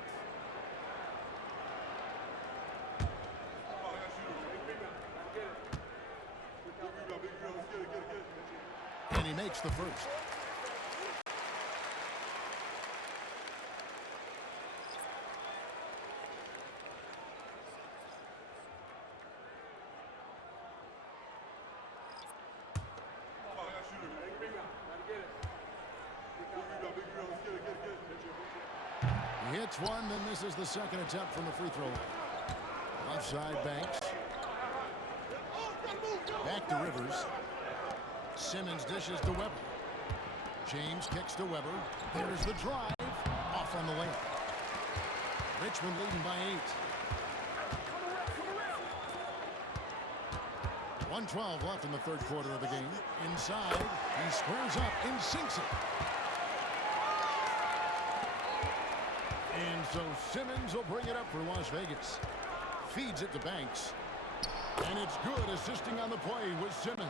And he makes the first. He hits one, then misses the second attempt from the free throw line. Offside Banks. Back to Rivers. Simmons dishes to Weber. James kicks to Weber. There's the drive. Off on the layup. Richmond leading by 8. 1:12 left in the third quarter of the game. Inside, he squares up and sinks it. And so Simmons will bring it up for Las Vegas. Feeds it to Banks. And it's good, assisting on the play with Simmons.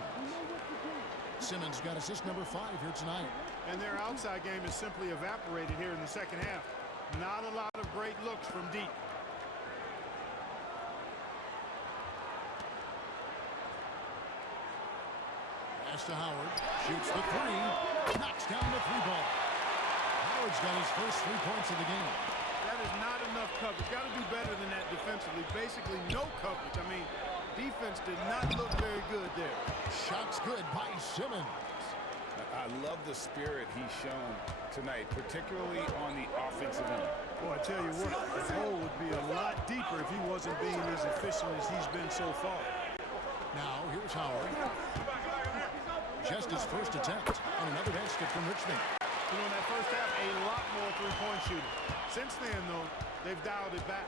Simmons got assist number 5 here tonight. And their outside game is simply evaporated here in the second half. Not a lot of great looks from deep. Pass to Howard. Shoots the 3. Knocks down the 3-ball. Howard's got his first 3 points of the game. That is not enough coverage. Got to do better than that defensively. Basically no coverage. I mean, defense did not look very good there. Shots good by Simmons. I love the spirit he's shown tonight, particularly on the offensive end. Well, I tell you what, the hole would be a lot deeper if he wasn't being as efficient as he's been so far. Now, here's Howard. Just his first attempt on another basket from Richmond. You know, in that first half, a lot more three-point shooting. Since then, though, they've dialed it back.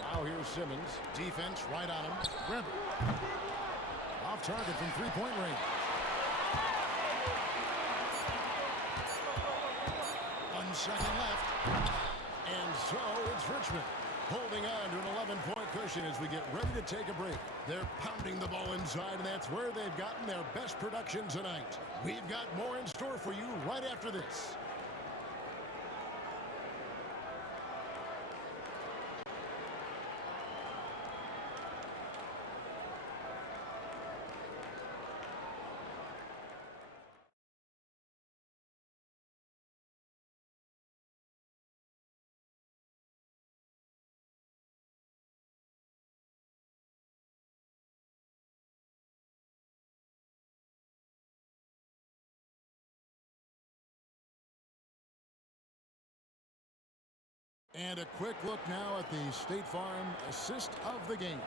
Now here's Simmons. Defense right on him. Weber. Off target from three-point range. 1 second left. And so it's Richmond holding on to an 11-point cushion as we get ready to take a break. They're pounding the ball inside, and that's where they've gotten their best production tonight. We've got more in store for you right after this. And a quick look now at the State Farm assist of the game.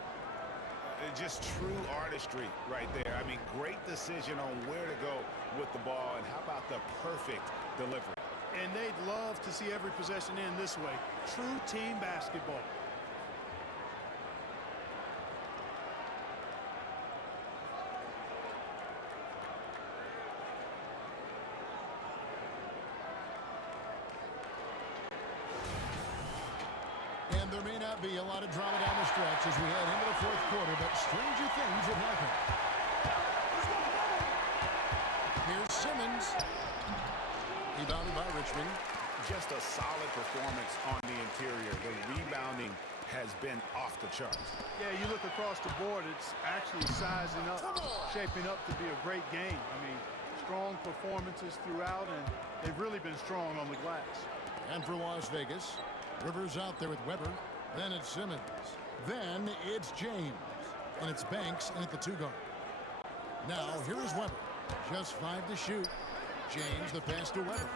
Just true artistry right there. I mean, great decision on where to go with the ball, and how about the perfect delivery? And they'd love to see every possession end this way. True team basketball. And there may not be a lot of drama down the stretch as we head into the fourth quarter, but stranger things have happened. Here's Simmons. Rebounded by Richmond. Just a solid performance on the interior. The rebounding has been off the charts. Yeah, you look across the board, it's actually sizing up, shaping up to be a great game. I mean, strong performances throughout, and they've really been strong on the glass. And for Las Vegas, Rivers out there with Weber. Then it's Simmons. Then it's James. And it's Banks in at the 2-guard. Now, here is Weber. Just 5 to shoot. James, the pass to Weber.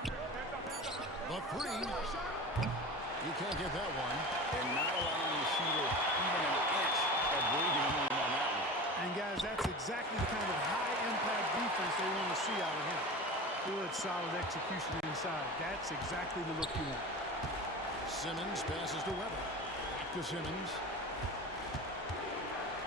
The 3. He can't get that one. And not allowing the shooter even an inch of breathing room on that one. And, guys, that's exactly the kind of high-impact defense they want to see out of him. Good, solid execution inside. That's exactly the look you want. Simmons passes to Weber. Back to Simmons.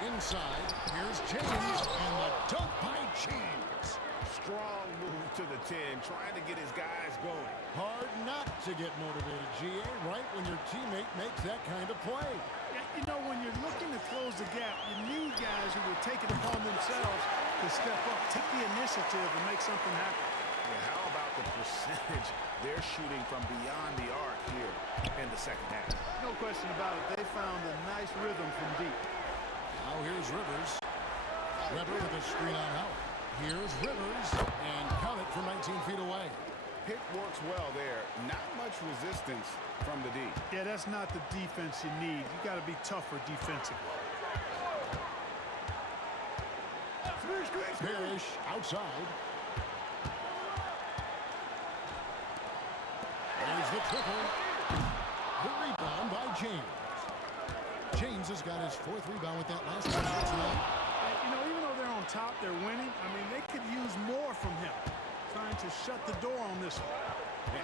Inside, here's James, and the dunk by James. Strong move to the 10, trying to get his guys going. Hard not to get motivated, GA, right when your teammate makes that kind of play. Yeah, you know, when you're looking to close the gap, you need guys who will take it upon themselves to step up, take the initiative, and make something happen. And how about the percentage they're shooting from beyond the arc here in the second half? No question about it. They found a nice rhythm from deep. Now here's Rivers. Weber with a screen on Howard. Here's Rivers, and count it from 19 feet away. Pick works well there. Not much resistance from the D. Yeah, that's not the defense you need. You got to be tougher defensively. Parrish outside. There's the triple. The rebound by James. James has got his 4th rebound with that last one tonight. You know, even though they're on top, they're winning. I mean, they could use more from him. Trying to shut the door on this one.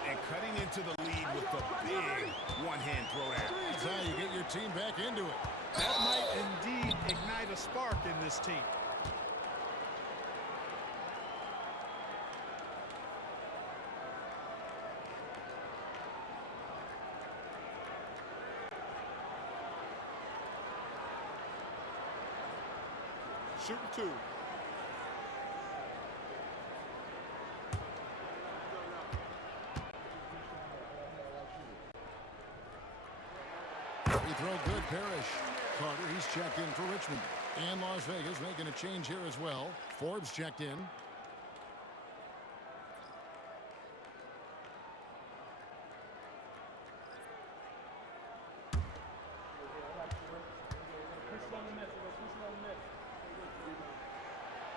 And cutting into the lead with the big one-hand throwdown. That's how you get your team back into it. That might indeed ignite a spark in this team. Shooting 2. Free throw good, Parrish. Carter, he's checked in for Richmond. And Las Vegas making a change here as well. Forbes checked in.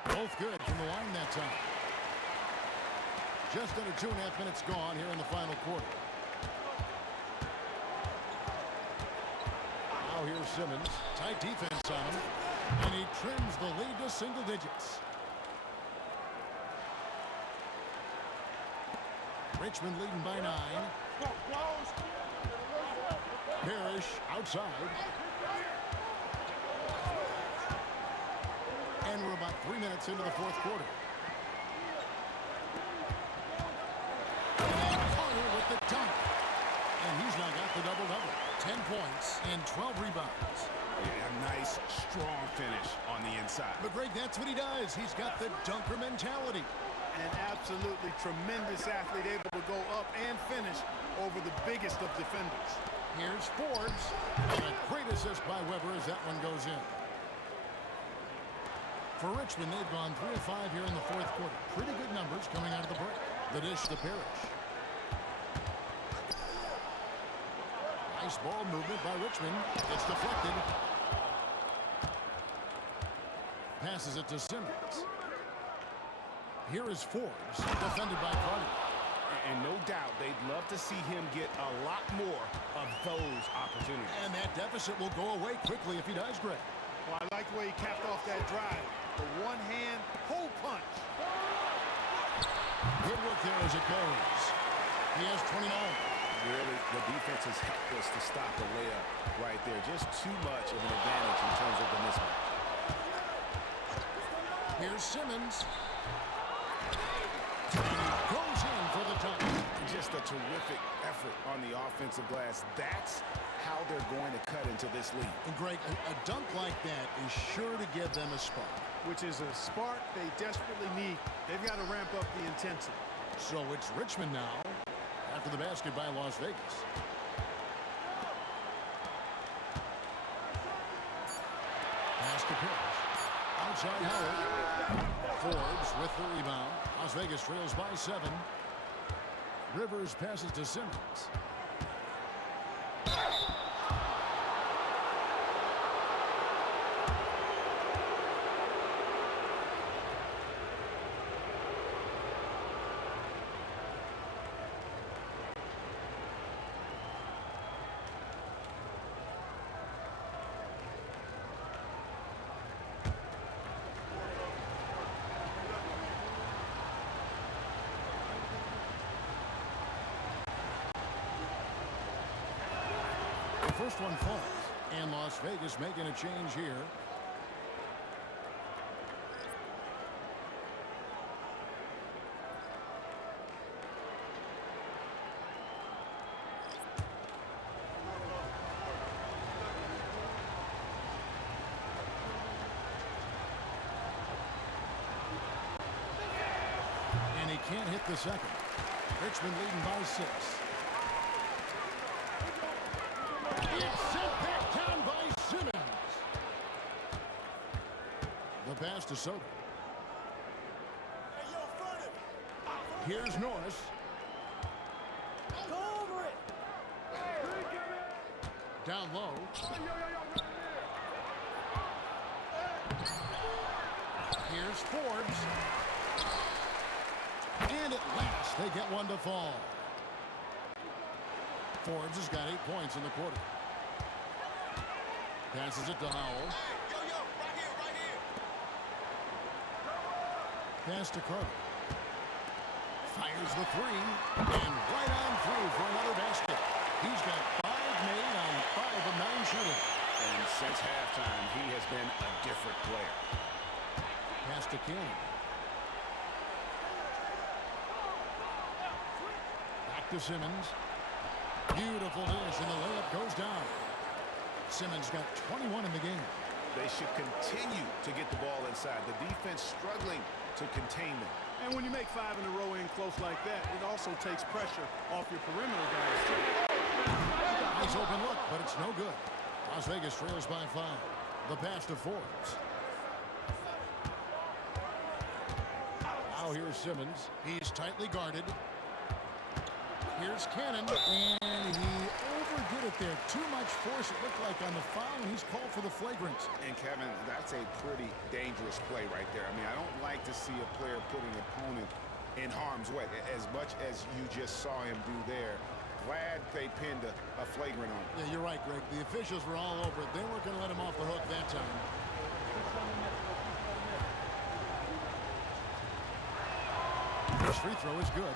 Both good from the line that time. Just under 2.5 minutes gone here in the final quarter. Now here's Simmons. Tight defense on him. And he trims the lead to single digits. Richmond leading by 9. Parrish outside. And we're about 3 minutes into the fourth quarter. And Carter with the dunk. And he's now got the double-double. 10 points and 12 rebounds. Yeah, a nice, strong finish on the inside. But Greg, that's what he does. He's got the dunker mentality. An absolutely tremendous athlete, able to go up and finish over the biggest of defenders. Here's Forbes. And a great assist by Weber as that one goes in. For Richmond, they've gone 3 of 5 here in the fourth quarter. Pretty good numbers coming out of the break. The dish to Parrish. Nice ball movement by Richmond. It's deflected. Passes it to Simmons. Here is Forbes, defended by Carter. And no doubt they'd love to see him get a lot more of those opportunities. And that deficit will go away quickly if he does, Greg. Well, I like the way he capped off that drive. The one-hand hole punch. Good work there as it goes. He has 29. Really, the defense has helped us to stop the layup right there. Just too much of an advantage in terms of the mismatch. Here's Simmons. And he goes in for the dunk. Just a terrific effort on the offensive glass. That's how they're going to cut into this lead. And Greg, a dunk like that is sure to give them a spark. Which is a spark they desperately need. They've got to ramp up the intensity. So it's Richmond now after the basket by Las Vegas. Pass to Pierce. Outside Howard. Forbes with the rebound. Las Vegas trails by 7. Rivers passes to Simmons. The first one falls, and Las Vegas making a change here. And he can't hit the second. Richmond leading by 6. It's sent back down by Simmons. The pass to Soto. Here's Norris. Go over it. Down low. Here's Forbes. And at last, they get one to fall. Forbes has got 8 points in the quarter. Passes it to Howell. Right here. Pass to Carter. Fires the 3. And right on through for another basket. He's got 5 made on 5 of 9 shooting. And since halftime, he has been a different player. Pass to Cannon. Back to Simmons. Beautiful dish, and the layup goes down. Simmons got 21 in the game. They should continue to get the ball inside. The defense struggling to contain them. And when you make 5 in a row in close like that, it also takes pressure off your perimeter guys, too. Nice open look, but it's no good. Las Vegas trails by 5. The pass to Forbes. Now here's Simmons. He's tightly guarded. Here's Cannon, and he overdid it there. Too much force, it looked like, on the foul, and he's called for the flagrant. And, Kevin, that's a pretty dangerous play right there. I mean, I don't like to see a player put an opponent in harm's way, as much as you just saw him do there. Glad they pinned a flagrant on him. Yeah, you're right, Greg. The officials were all over it. They weren't going to let him off the hook that time. This free throw is good.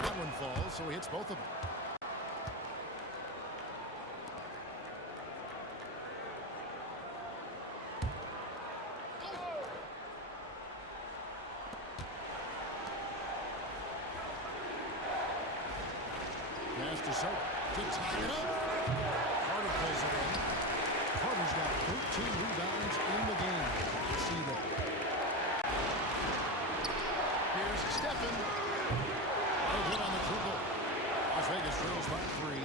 That one falls, so he hits both of them. Pass to Soto to tie it up. Carter pulls it in. Carter's got 13 rebounds in the game. See that. Here's Stephen. No good on the triple. Las Vegas trails by 3.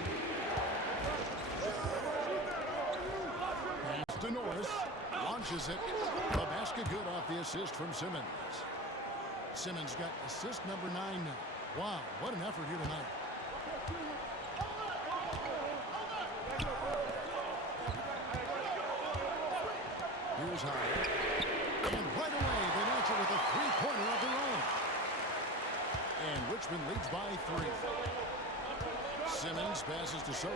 Pass to Norris. Launches it. The basket good off the assist from Simmons. Simmons got assist number 9 now. Wow, what an effort here tonight. Here's Howell. And right away, they answer with a three-pointer of their own. And Richmond leads by 3. Simmons passes to Soto.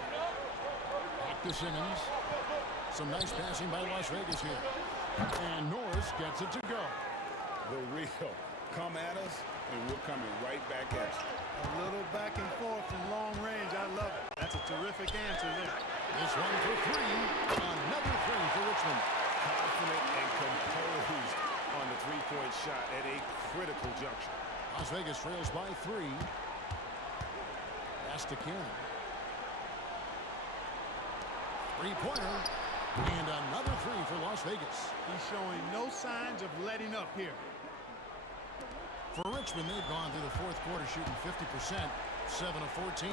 Back to Simmons. Some nice passing by Las Vegas here. And Norris gets it to go. The real come at us, and we're coming right back at you. A little back and forth from long range. I love it. That's a terrific answer there. This one for 3. Another 3 for Richmond. Confident and composed on the three-point shot at a critical juncture. Las Vegas trails by 3. Pass to Cannon. Three-pointer. And another 3 for Las Vegas. He's showing no signs of letting up here. For Richmond, they've gone through the fourth quarter shooting 50%, 7 of 14.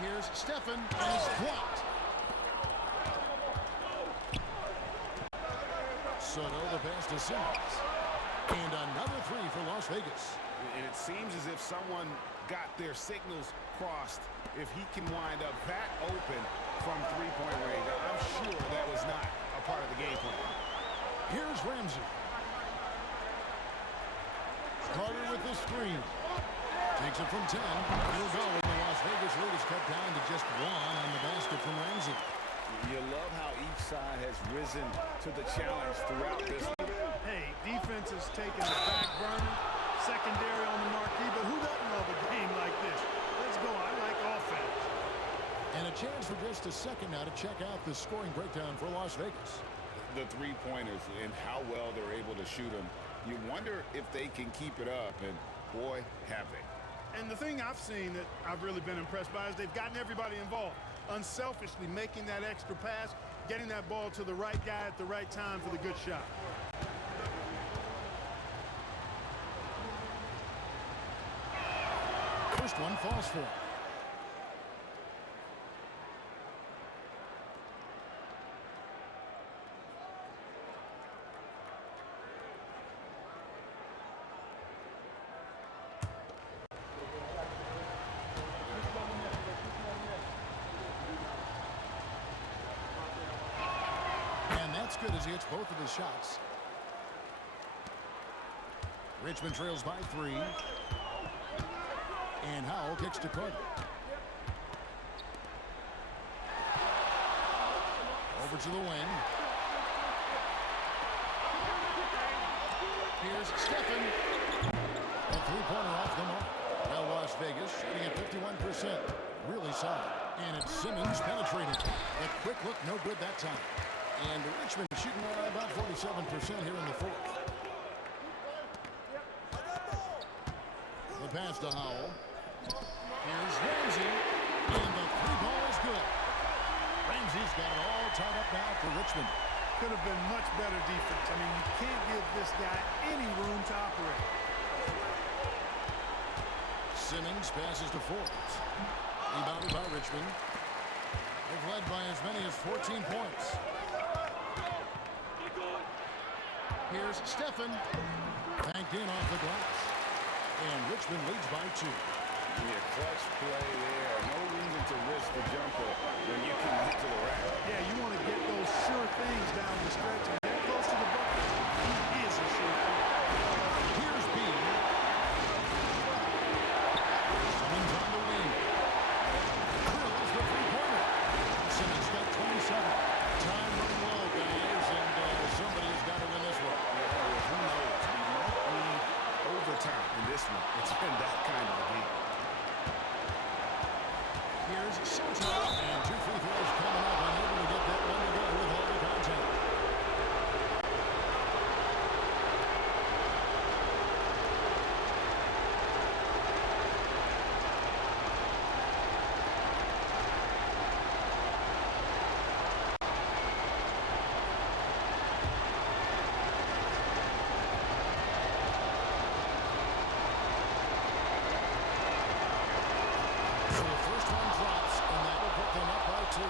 Here's Stephen, and he's blocked. Soto, the pass to Simmons. And another 3 for Las Vegas. And it seems as if someone got their signals crossed. If he can wind up that open from three-point range, I'm sure that was not a part of the game plan. Here's Ramsey. Carter with the screen. Takes it from 10. He'll go, and the Las Vegas lead is cut down to just 1 on the basket from Ramsey. You love how each side has risen to the challenge throughout this. Hey, defense is taking the back burner, secondary on the marquee, but who doesn't love a game like this? Let's go. I like offense. And a chance for just a second now to check out the scoring breakdown for Las Vegas. The three-pointers and how well they're able to shoot them. You wonder if they can keep it up, and boy, have they. And the thing I've seen that I've really been impressed by is they've gotten everybody involved. Unselfishly making that extra pass, getting that ball to the right guy at the right time for the good shot. First one falls for him. Good as he hits both of his shots. Richmond trails by 3. And Howell kicks to Carter. Over to the wing. Here's Stephen. A three-pointer off the mark. Now Las Vegas shooting at 51%. Really solid. And it's Simmons penetrating. A quick look, no good that time. And Richmond shooting about 47% here in the fourth. The pass to Howell. Here's Ramsey. And the three ball is good. Ramsey's got it all tied up now for Richmond. Could have been much better defense. I mean, you can't give this guy any room to operate. Simmons passes to Forbes. Rebounded by Richmond. They've led by as many as 14 points. Here's Stephen. Banked in off the glass. And Richmond leads by 2. Yeah, clutch play there. No reason to risk the jumper when you can get to the rack. Yeah, you want to get those sure things down the stretch and get close to the bucket. He is a sure thing. Here's Bean. Simmons on the wing. Drills the three-pointer. Simmons got 27. Time running low, guys, and somebody's got to win this one. Who knows? We might need overtime in this one. It's been that kind of a game. Here's Soto, and 2 free throws coming up, unable to get that one to go with all the contact. So the first one drops, and that will put them up by 2.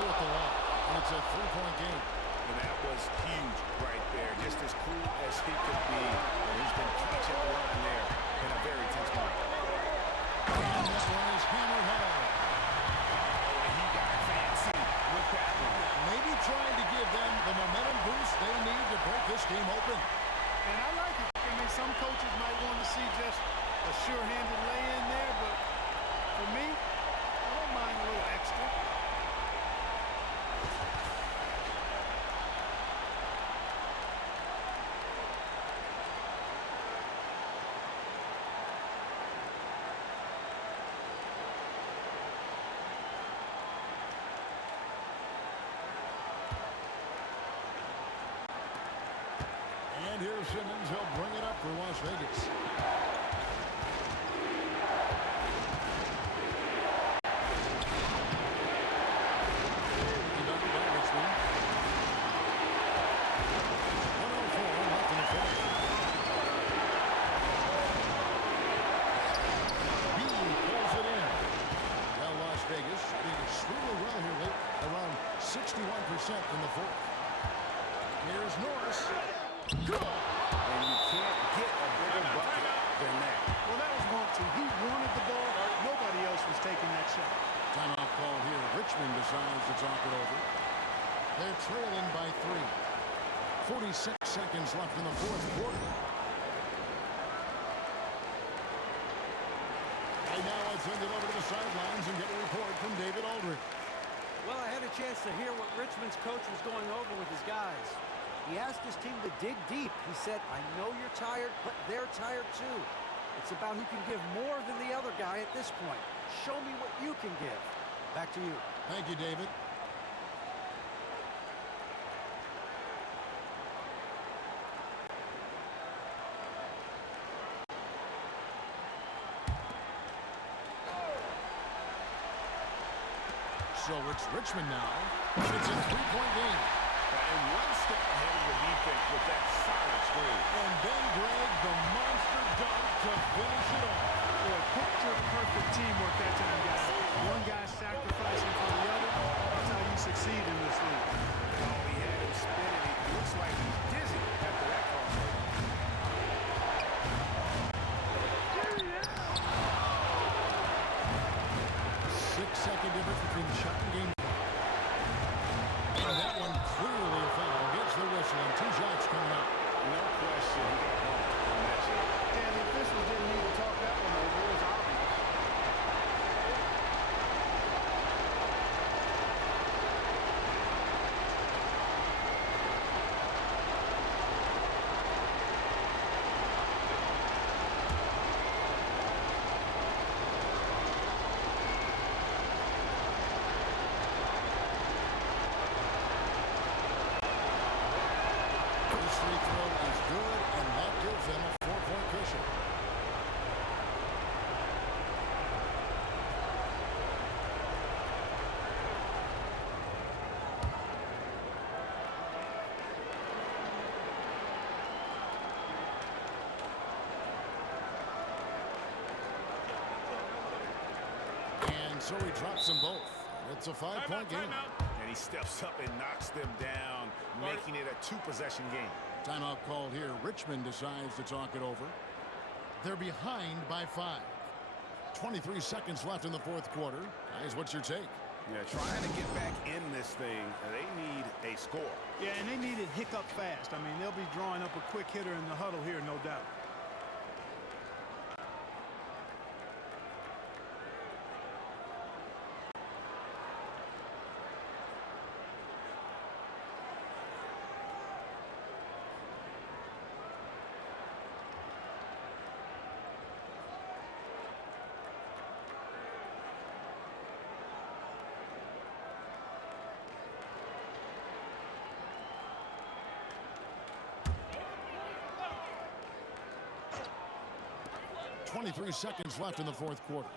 two at the line, and it's a three-point game. And that was huge right there. Just as cool as he could be. And he's been catching the line there in a very tense moment. And this one is hammered home. Oh, and he got fancy with that one. Maybe trying to give them the momentum boost they need to break this game open. And I like it. I mean, some coaches might want to see just a sure-handed lay-in there, but for me, I don't mind a little extra. And here's Simmons. He'll bring it up for Las Vegas. Rebounded by Richmond. 1:04 left in the fourth. B pulls it in. Well, Las Vegas did extremely well here late, around 61% in the fourth. Here's Norris. Good. And you can't get a bigger bucket than that. Well, that was Monty. He wanted the ball. Nobody else was taking that shot. Timeout call here. Richmond decides to talk it over. They're trailing by 3. 46 seconds left in the fourth quarter. And now I send it over to the sidelines and get a report from David Aldridge. Well, I had a chance to hear what Richmond's coach was going over with his guys. He asked his team to dig deep. He said, I know you're tired, but they're tired too. It's about who can give more than the other guy at this point. Show me what you can give. Back to you. Thank you, David. So it's Richmond now. It's a three-point game. And one step ahead of the defense with that solid screen. And then Greg, the monster dunk to finish it off. Boy, picture-perfect teamwork that time, guys. One guy sacrificing for the other. That's how you succeed in this league. Oh, he had him spinning. It looks like he's dizzy after that crossover. 6-second difference between the shot and game. And that one clearly a foul. Gets the whistle and 2 shots coming up. No question. He got bumped on that shot. And the officials didn't need to talk that one over. It was obvious. This free throw is good, and that gives them a 4-point cushion. And so he drops them both. It's a 5-point game. And he steps up and knocks them down, making it a 2-possession game. Timeout called here. Richmond decides to talk it over. They're behind by 5. 23 seconds left in the fourth quarter. Guys, what's your take? Yeah, trying to get back in this thing, they need a score. Yeah, and they need it hiccup fast. I mean, they'll be drawing up a quick hitter in the huddle here, no doubt. .23 seconds left in the fourth quarter.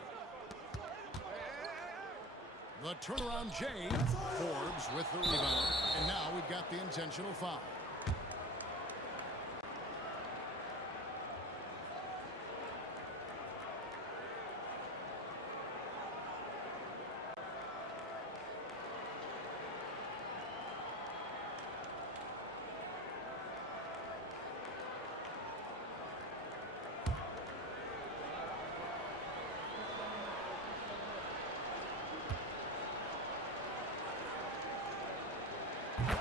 The turnaround Jay. Forbes with the rebound. And now we've got the intentional foul.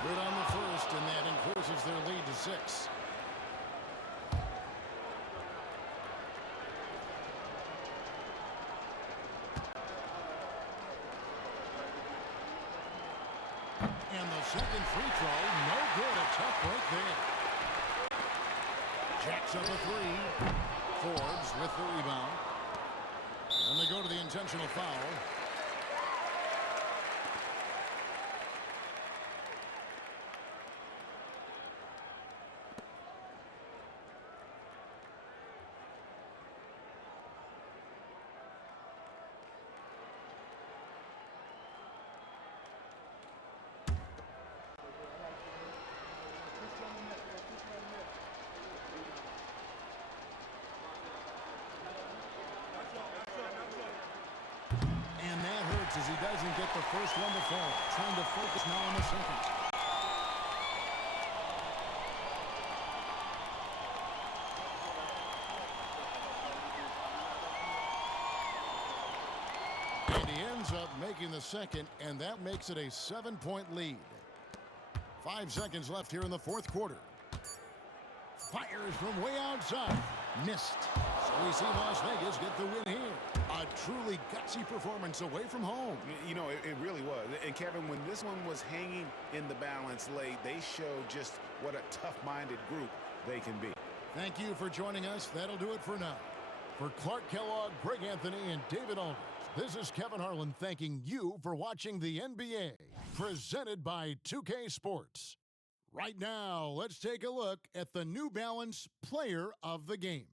Good on the first, and that increases their lead to 6. And the second free throw, no good. A tough break there. Jacks up a 3. Forbes with the rebound. And they go to the intentional foul. As he doesn't get the first one to fall. Trying to focus now on the second. And he ends up making the second, and that makes it a 7-point lead. 5 seconds left here in the fourth quarter. Fires from way outside. Missed. So we see Las Vegas get the win here. A truly gutsy performance away from home. You know, it really was. And Kevin, when this one was hanging in the balance late, they showed just what a tough-minded group they can be. Thank you for joining us. That'll do it for now. For Clark Kellogg, Greg Anthony, and David Aldridge, this is Kevin Harlan thanking you for watching the NBA, presented by 2K Sports. Right now, let's take a look at the New Balance Player of the Game.